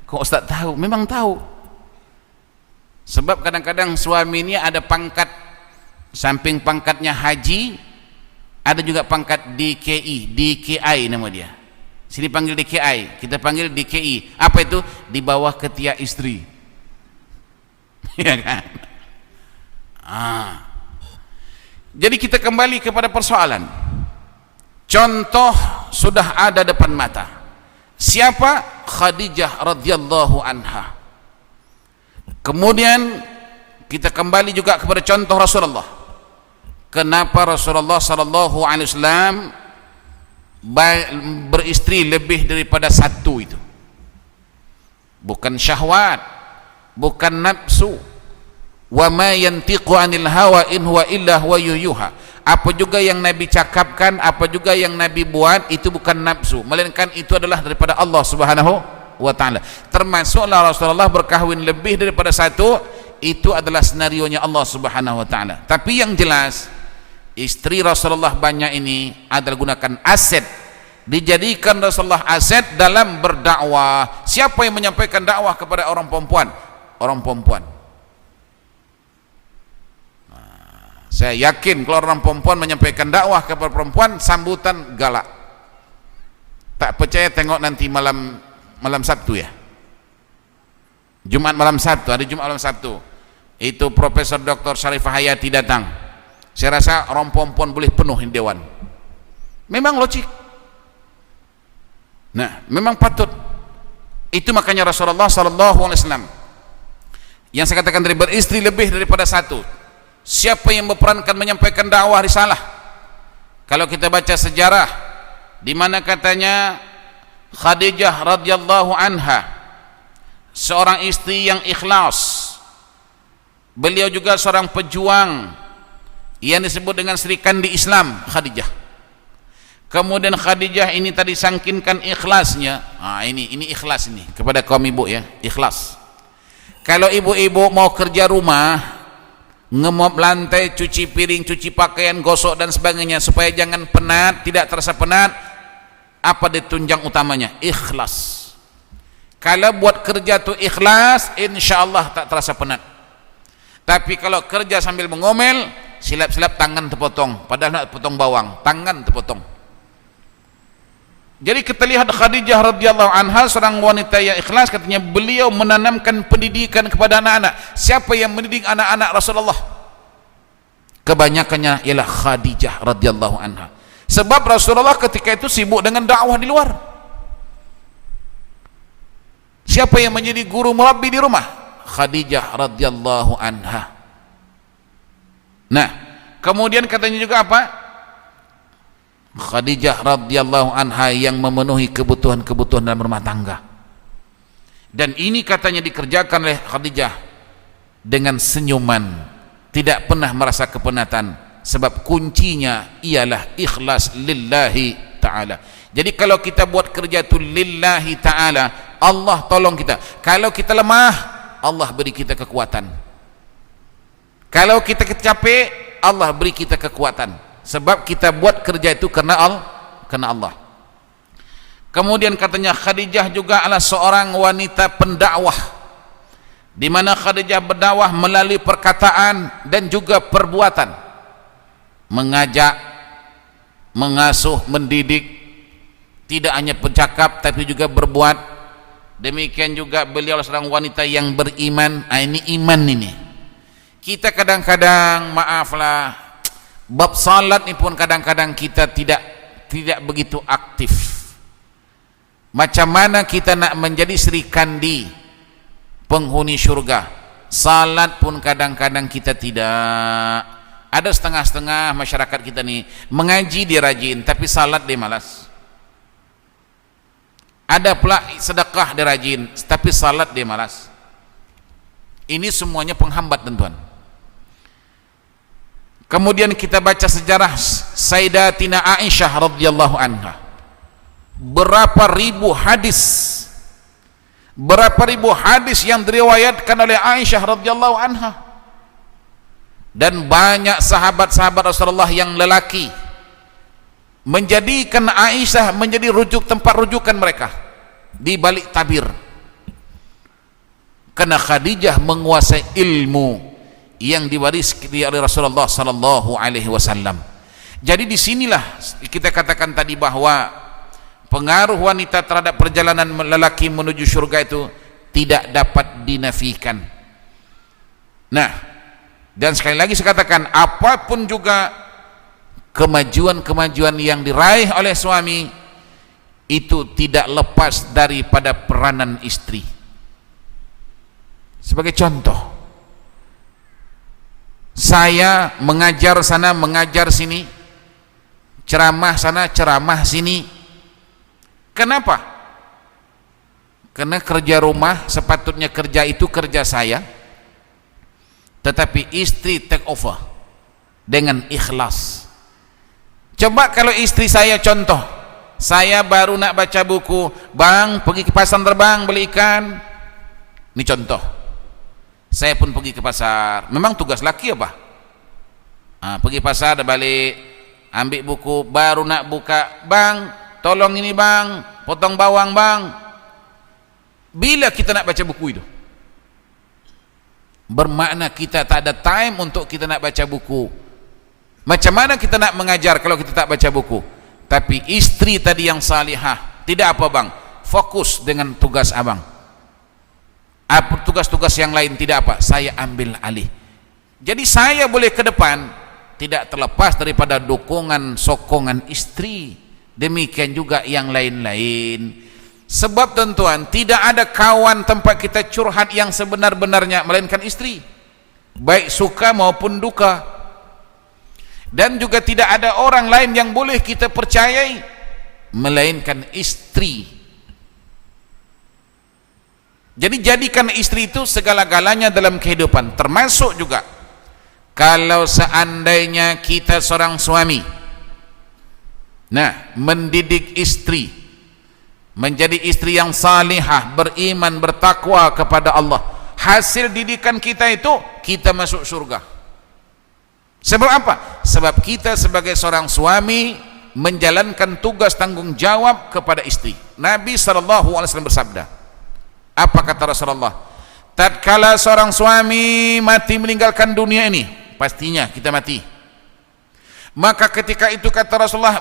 Kok Ustaz tahu? Memang tahu. Sebab kadang-kadang suami ini ada pangkat, samping pangkatnya haji, ada juga pangkat DKI nama dia. Sini panggil DKI, kita panggil DKI. Apa itu? Di bawah ketiak istri. Ya kan? Jadi kita kembali kepada persoalan. Contoh sudah ada depan mata. Siapa? Khadijah radhiyallahu anha. Kemudian kita kembali juga kepada contoh Rasulullah. Kenapa Rasulullah sallallahu alaihi wasallam beristri lebih daripada satu itu? Bukan syahwat, bukan nafsu. Wa ma yantiqu 'anil hawa in huwa illa wahyun yuha. Apa juga yang Nabi cakapkan, apa juga yang Nabi buat, itu bukan nafsu, melainkan itu adalah daripada Allah Subhanahu wa taala. Termasuklah Rasulullah berkahwin lebih daripada satu, itu adalah senarionya Allah Subhanahu wa taala. Tapi yang jelas, istri Rasulullah banyak ini adalah gunakan aset, dijadikan Rasulullah aset dalam berdakwah. Siapa yang menyampaikan dakwah kepada orang perempuan? Orang perempuan. Saya yakin kalau orang perempuan menyampaikan dakwah kepada perempuan, sambutan galak. Tak percaya tengok nanti malam Sabtu ya. Jumat malam Sabtu, hari Jumat malam Sabtu. Itu Profesor Dr. Syarifah Hayati datang. Saya rasa orang perempuan boleh penuh dewan. Memang logik. Nah, memang patut. Itu makanya Rasulullah sallallahu alaihi wasallam yang saya katakan tadi, beristri lebih daripada satu. Siapa yang berperankan menyampaikan dakwah risalah? Kalau kita baca sejarah, di mana katanya Khadijah radhiyallahu anha seorang istri yang ikhlas. Beliau juga seorang pejuang yang disebut dengan Sri Kandi Islam, Khadijah. Kemudian Khadijah ini tadi sangkinkan ikhlasnya. Ini ikhlas ini kepada kaum ibu ya, ikhlas. Kalau ibu-ibu mau kerja rumah, ngemop lantai, cuci piring, cuci pakaian, gosok dan sebagainya, supaya jangan penat, tidak terasa penat, apa ditunjang utamanya? Ikhlas. Kalau buat kerja tu ikhlas, insyaallah tak terasa penat. Tapi kalau kerja sambil mengomel, silap-silap tangan terpotong, padahal nak potong bawang, tangan terpotong. Jadi kita lihat Khadijah radhiyallahu anha, seorang wanita yang ikhlas. Katanya beliau menanamkan pendidikan kepada anak-anak. Siapa yang mendidik anak-anak Rasulullah? kebanyakannya ialah Khadijah radhiyallahu anha. Sebab Rasulullah ketika itu sibuk dengan dakwah di luar. Siapa yang menjadi guru murabbi di rumah? Khadijah radhiyallahu anha. Nah, kemudian katanya juga apa? Khadijah radhiyallahu anha yang memenuhi kebutuhan-kebutuhan dalam rumah tangga. Dan ini katanya dikerjakan oleh Khadijah dengan senyuman, tidak pernah merasa kepenatan, sebab kuncinya ialah ikhlas lillahi ta'ala. Jadi kalau kita buat kerja itu lillahi ta'ala, Allah tolong kita. Kalau kita lemah, Allah beri kita kekuatan. Kalau kita capek, Allah beri kita kekuatan, sebab kita buat kerja itu karena Allah. Kemudian katanya Khadijah juga adalah seorang wanita pendakwah, di mana Khadijah berdakwah melalui perkataan dan juga perbuatan, mengajak, mengasuh, mendidik, tidak hanya bercakap tapi juga berbuat. Demikian juga beliau seorang wanita yang beriman. Ini iman ini. Kita kadang-kadang, maaflah, bab salat ini pun kadang-kadang kita tidak begitu aktif. Macam mana kita nak menjadi Sri Kandi, penghuni syurga? Salat pun kadang-kadang kita tidak. Ada setengah-setengah masyarakat kita nih, mengaji dia rajin tapi salat dia malas. Ada pula sedekah dia rajin tapi salat dia malas. Ini semuanya penghambat, tuan-tuan. Kemudian kita baca sejarah Sayyidatina Aisyah radhiyallahu anha. Berapa ribu hadis yang diriwayatkan oleh Aisyah radhiyallahu anha. Dan banyak sahabat-sahabat Rasulullah yang lelaki menjadikan Aisyah menjadi tempat rujukan mereka di balik tabir. Karena Khadijah menguasai ilmu yang diwariskan oleh Rasulullah sallallahu alaihi wasallam. Jadi disinilah kita katakan tadi bahwa pengaruh wanita terhadap perjalanan lelaki menuju surga itu tidak dapat dinafikan. Nah, dan sekali lagi saya katakan, apapun juga kemajuan-kemajuan yang diraih oleh suami itu tidak lepas daripada peranan istri. Sebagai contoh, saya mengajar sana, mengajar sini, ceramah sana, ceramah sini. Kenapa? Karena kerja rumah sepatutnya kerja itu kerja saya, tetapi istri take over dengan ikhlas. Coba kalau istri saya, contoh, saya baru nak baca buku, bang pergi ke pasar terbang beli ikan. Ini contoh. Saya pun pergi ke pasar. Memang tugas laki apa? Pergi pasar dah balik, ambil buku, baru nak buka, bang tolong ini bang, potong bawang bang. Bila kita nak baca buku itu? Bermakna kita tak ada time untuk kita nak baca buku. Macam mana kita nak mengajar kalau kita tak baca buku? Tapi istri tadi yang salihah, tidak apa bang, fokus dengan tugas abang. Tugas-tugas yang lain tidak apa, saya ambil alih. Jadi saya boleh ke depan tidak terlepas daripada dukungan, sokongan istri. Demikian juga yang lain-lain. Sebab tuan-tuan, tidak ada kawan tempat kita curhat yang sebenar-benarnya melainkan istri, baik suka maupun duka. Dan juga tidak ada orang lain yang boleh kita percayai melainkan istri. Jadi jadikan istri itu segala-galanya dalam kehidupan. Termasuk juga kalau seandainya kita seorang suami, nah, mendidik istri menjadi istri yang salihah, beriman, bertakwa kepada Allah, hasil didikan kita itu kita masuk surga. Sebab apa? Sebab kita sebagai seorang suami menjalankan tugas tanggung jawab kepada istri. Nabi SAW bersabda, apa kata Rasulullah? Tatkala seorang suami mati meninggalkan dunia ini, pastinya kita mati. Maka ketika itu kata Rasulullah,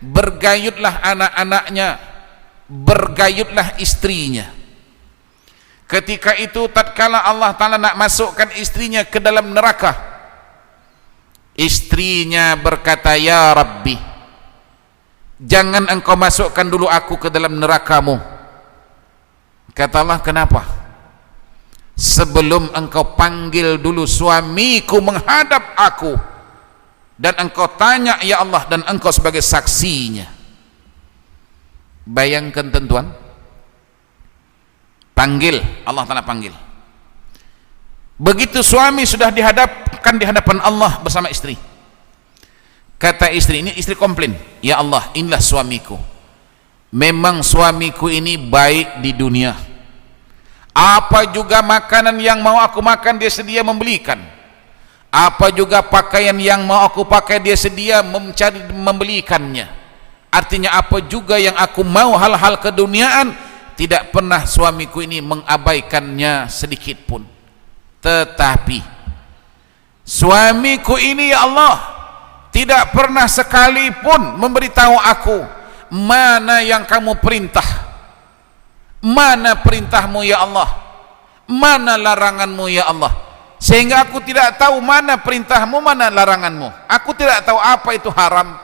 bergayutlah anak-anaknya, bergayutlah istrinya. Ketika itu tatkala Allah Ta'ala nak masukkan istrinya ke dalam neraka, istrinya berkata, ya Rabbi, jangan engkau masukkan dulu aku ke dalam nerakamu. Kata Allah, kenapa? Sebelum engkau panggil dulu suamiku menghadap aku, dan engkau tanya ya Allah, dan engkau sebagai saksinya. Bayangkan tuan-tuan, panggil, Allah Ta'ala panggil. Begitu suami sudah dihadapkan di hadapan Allah bersama istri, kata istri, ini istri komplain, ya Allah, inilah suamiku, memang suamiku ini baik di dunia, apa juga makanan yang mau aku makan dia sedia membelikan, apa juga pakaian yang mau aku pakai dia sedia mencari membelikannya. Artinya apa juga yang aku mau, hal-hal keduniaan, tidak pernah suamiku ini mengabaikannya sedikit pun. Tetapi suamiku ini ya Allah tidak pernah sekalipun memberitahu aku mana yang kamu perintah, mana perintahmu ya Allah, mana laranganmu ya Allah, sehingga aku tidak tahu mana perintahmu, mana laranganmu. Aku tidak tahu apa itu haram,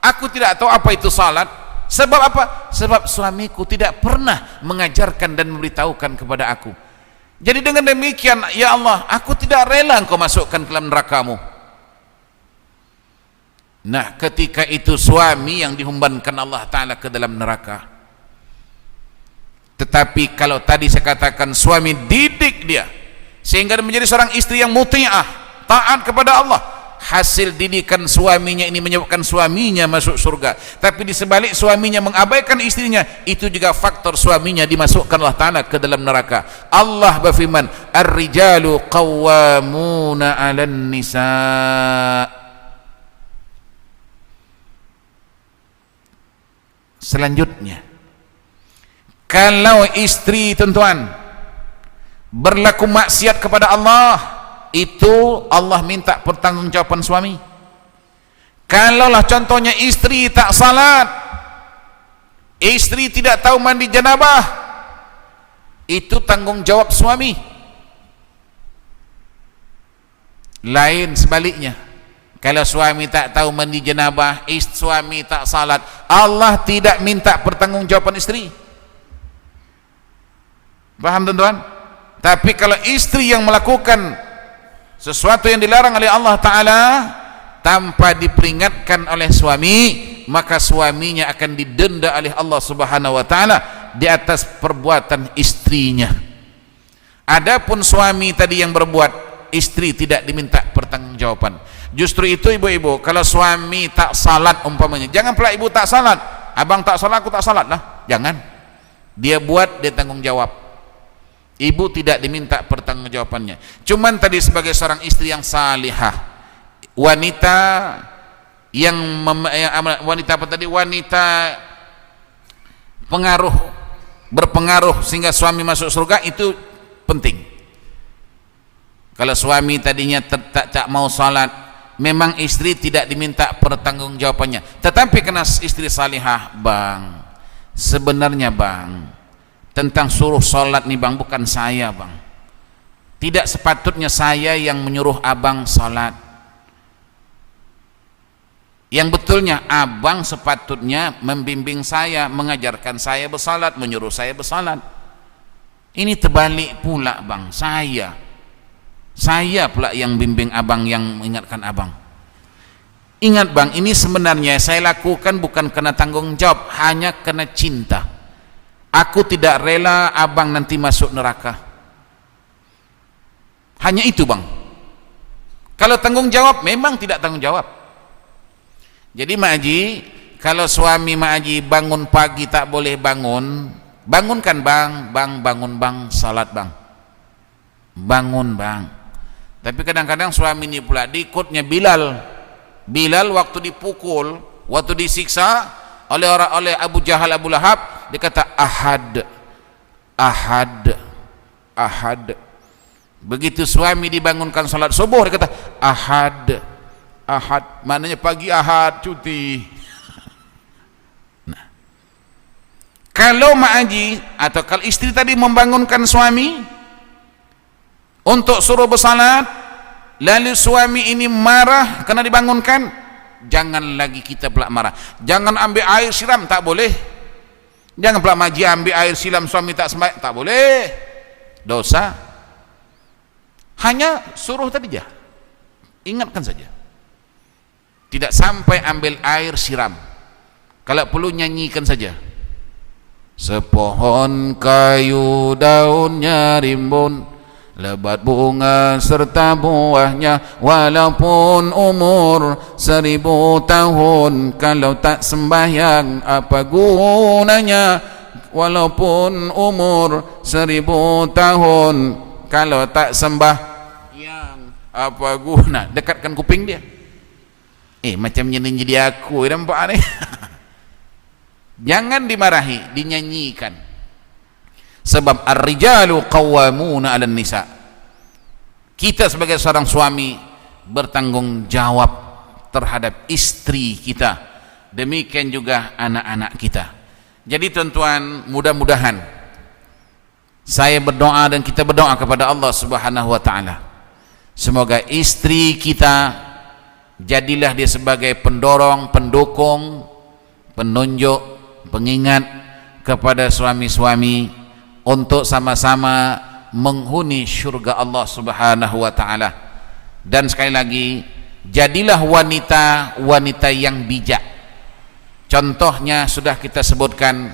aku tidak tahu apa itu salat. Sebab apa? Sebab suamiku tidak pernah mengajarkan dan memberitahukan kepada aku. Jadi dengan demikian, ya Allah, aku tidak rela engkau masukkan ke dalam nerakamu. Nah, ketika itu suami yang dihumbankan Allah Ta'ala ke dalam neraka. Tetapi kalau tadi saya katakan suami didik dia sehingga dia menjadi seorang istri yang muti'ah, taat kepada Allah, hasil didikan suaminya ini menyebabkan suaminya masuk surga. Tapi di sebalik suaminya mengabaikan istrinya, itu juga faktor suaminya dimasukkan Allah Ta'ala ke dalam neraka. Allah berfirman, ar-rijalu qawwamuna 'alan nisa. Selanjutnya, kalau istri tuan-tuan berlaku maksiat kepada Allah, itu Allah minta pertanggungjawaban suami. Kalaulah contohnya istri tak salat, istri tidak tahu mandi janabah, itu tanggung jawab suami. Lain sebaliknya, kalau suami tak tahu mandi janabah, suami tak salat, Allah tidak minta pertanggungjawaban istri. Paham tuan-tuan? Tapi kalau istri yang melakukan sesuatu yang dilarang oleh Allah Ta'ala tanpa diperingatkan oleh suami, maka suaminya akan didenda oleh Allah Subhanahu Wa Ta'ala di atas perbuatan istrinya. Adapun suami tadi yang berbuat, istri tidak diminta pertanggungjawaban. Justru itu ibu-ibu, kalau suami tak salat umpamanya, jangan pula ibu tak salat, abang tak salat aku tak salat lah, jangan. Dia buat, dia tanggung jawab. Ibu tidak diminta pertanggungjawabannya. Cuman tadi sebagai seorang istri yang salihah, wanita yang wanita apa tadi? Wanita pengaruh, berpengaruh sehingga suami masuk surga, itu penting. Kalau suami tadinya tak mau salat, memang istri tidak diminta pertanggungjawabannya. Tetapi kena istri salihah, bang, sebenarnya bang, tentang suruh salat nih bang, bukan saya bang, tidak sepatutnya saya yang menyuruh abang salat. Yang betulnya abang sepatutnya membimbing saya, mengajarkan saya bersalat, menyuruh saya bersalat. Ini terbalik pula bang, saya pula yang bimbing abang, yang mengingatkan abang. Ingat bang, ini sebenarnya saya lakukan bukan kena tanggung jawab, hanya kena cinta. Aku tidak rela abang nanti masuk neraka. Hanya itu bang. Kalau tanggung jawab, memang tidak tanggung jawab. Jadi Mak Haji, kalau suami Mak Haji bangun pagi tak boleh bangun, bangunkan bang, bangun bang, salat bang, bangun bang. Tapi kadang-kadang suami ini pula diikutnya Bilal waktu dipukul, waktu disiksa oleh Abu Jahal, Abu Lahab, dia kata ahad. Begitu suami dibangunkan salat subuh, dia kata ahad. Maknanya pagi ahad cuti. Nah, Kalau mak haji atau kalau istri tadi membangunkan suami untuk suruh bersalat, lalu suami ini marah karena dibangunkan, jangan lagi kita pula marah. Jangan ambil air siram, tak boleh. Jangan pula maji ambil air siram suami tak sembahyang, tak boleh. Dosa. Hanya suruh tadi je. Ingatkan saja. Tidak sampai ambil air siram. Kalau perlu nyanyikan saja. Sepohon kayu daunnya rimbun, lebat bunga serta buahnya, walaupun umur 1000 tahun, kalau tak sembahyang apa gunanya? Walaupun umur 1000 tahun, kalau tak sembahyang apa guna? Dekatkan kuping dia. Macam nyanyi jadi aku, nampak ni. Jangan dimarahi, dinyanyikan. Sebab ar-rijalu qawwamuna 'alan nisa. Kita sebagai seorang suami bertanggung jawab terhadap istri kita. Demikian juga anak-anak kita. Jadi tuan-tuan, mudah-mudahan saya berdoa dan kita berdoa kepada Allah Subhanahu wa taala. Semoga istri kita jadilah dia sebagai pendorong, pendukung, penunjuk, pengingat kepada suami-suami untuk sama-sama menghuni syurga Allah Subhanahu wa taala. Dan sekali lagi, jadilah wanita-wanita yang bijak. Contohnya sudah kita sebutkan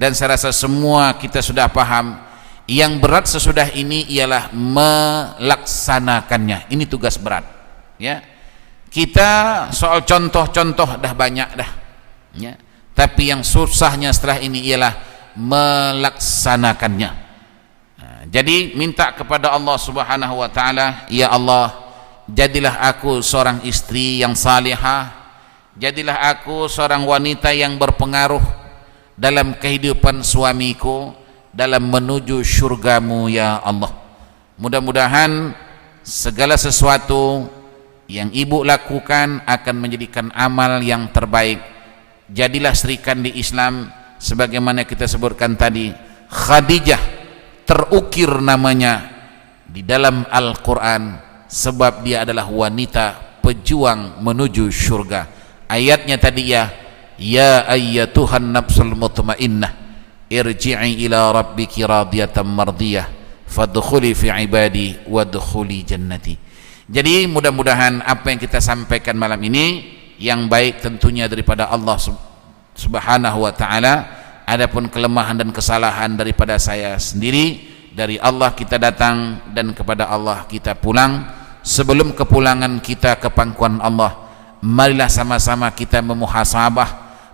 dan saya rasa semua kita sudah paham. Yang berat sesudah ini ialah melaksanakannya. Ini tugas berat, ya. Kita soal contoh-contoh dah banyak dah, ya. Tapi yang susahnya setelah ini ialah melaksanakannya. Jadi minta kepada Allah Subhanahu wa taala, ya Allah, jadilah aku seorang istri yang salihah, jadilah aku seorang wanita yang berpengaruh dalam kehidupan suamiku dalam menuju syurgamu ya Allah. Mudah-mudahan segala sesuatu yang ibu lakukan akan menjadikan amal yang terbaik. Jadilah serikan di Islam sebagaimana kita sebutkan tadi. Khadijah terukir namanya di dalam Al-Quran sebab dia adalah wanita pejuang menuju syurga. Ayatnya tadi ya ayyatuhan nafsul mutmainnah irji'i ila rabbiki radiyatan mardiyah fadkhuli fi ibadi wadkhuli jannati. Jadi mudah-mudahan apa yang kita sampaikan malam ini yang baik tentunya daripada Allah Subhanahu wa taala. Adapun kelemahan dan kesalahan daripada saya sendiri, dari Allah kita datang dan kepada Allah kita pulang. Sebelum kepulangan kita ke pangkuan Allah, marilah sama-sama kita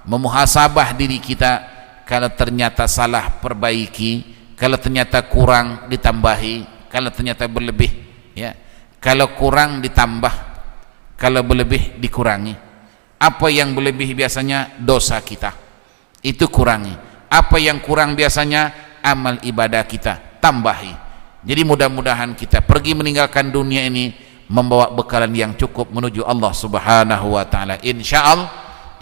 memuhasabah diri kita. Kalau ternyata salah, perbaiki. Kalau ternyata kurang, ditambahi. Kalau ternyata berlebih, ya. Kalau kurang ditambah, kalau berlebih dikurangi. Apa yang berlebih biasanya dosa kita, itu kurangi. Apa yang kurang biasanya amal ibadah kita, tambahi. Jadi mudah-mudahan kita pergi meninggalkan dunia ini membawa bekalan yang cukup menuju Allah Subhanahu wa taala.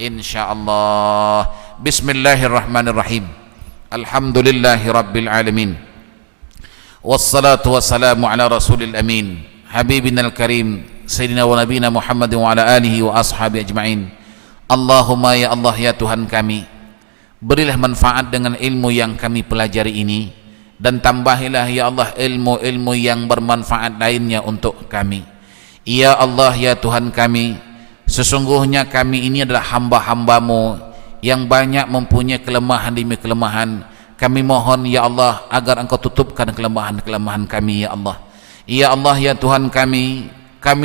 Insyaallah. Bismillahirrahmanirrahim. Alhamdulillahirabbil alamin. Wassalatu wassalamu ala rasulil amin, habibinal karim, sayyidina wa nabiyina Muhammad wa ala alihi wa ashabi ajma'in. Allahumma ya Allah ya Tuhan kami, berilah manfaat dengan ilmu yang kami pelajari ini, dan tambahilah ya Allah ilmu-ilmu yang bermanfaat lainnya untuk kami. Ya Allah ya Tuhan kami, sesungguhnya kami ini adalah hamba-hambamu yang banyak mempunyai kelemahan demi kelemahan. Kami mohon ya Allah agar Engkau tutupkan kelemahan-kelemahan kami ya Allah. Ya Allah ya Tuhan kami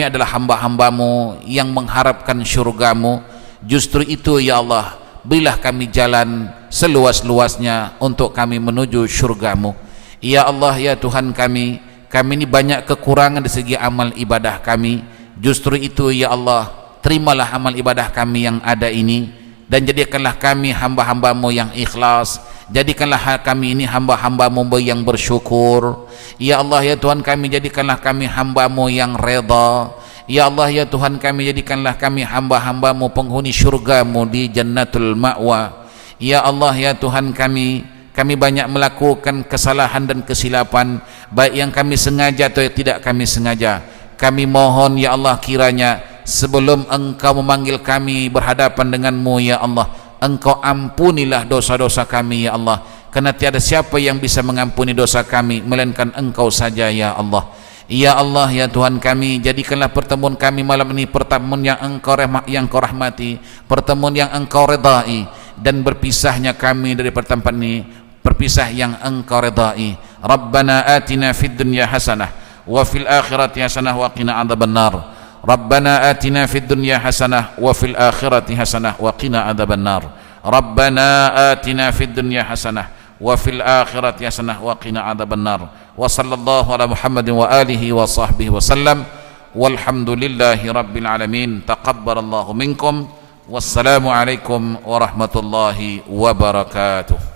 adalah hamba-hambamu yang mengharapkan syurgamu. Justru itu ya Allah, berilah kami jalan seluas-luasnya untuk kami menuju syurgamu. Ya Allah ya Tuhan kami ini banyak kekurangan di segi amal ibadah kami. Justru itu ya Allah, terimalah amal ibadah kami yang ada ini, dan jadikanlah kami hamba-hambamu yang ikhlas. Jadikanlah kami ini hamba-hambamu yang bersyukur. Ya Allah ya Tuhan kami, jadikanlah kami hambamu yang reda. Ya Allah ya Tuhan kami, jadikanlah kami hamba-hambamu penghuni syurgamu di jannatul ma'wa. Ya Allah, ya Tuhan kami banyak melakukan kesalahan dan kesilapan, baik yang kami sengaja atau tidak kami sengaja. Kami mohon ya Allah, kiranya sebelum Engkau memanggil kami berhadapan denganmu ya Allah, Engkau ampunilah dosa-dosa kami ya Allah, karena tiada siapa yang bisa mengampuni dosa kami melainkan Engkau saja ya Allah. Ya Allah, ya Tuhan kami, jadikanlah pertemuan kami malam ini pertemuan yang Engkau rahmati, pertemuan yang Engkau redai, dan berpisahnya kami dari pertemuan ini berpisah yang Engkau redai. Rabbana atina fid dunya hasanah wa fil akhirati hasanah wa qina adzabannar. Rabbana atina fid dunya hasanah wa fil akhirati hasanah wa qina adzabannar. Rabbana atina fid dunya hasanah wa fil akhirati hasanah wa qina adzabannar. Wa sallallahu ala Muhammadin wa alihi wa sahbihi wa sallam. Walhamdulillahi rabbil alamin. Taqabbalallahu minkum. Wassalamu alaikum warahmatullahi wabarakatuh.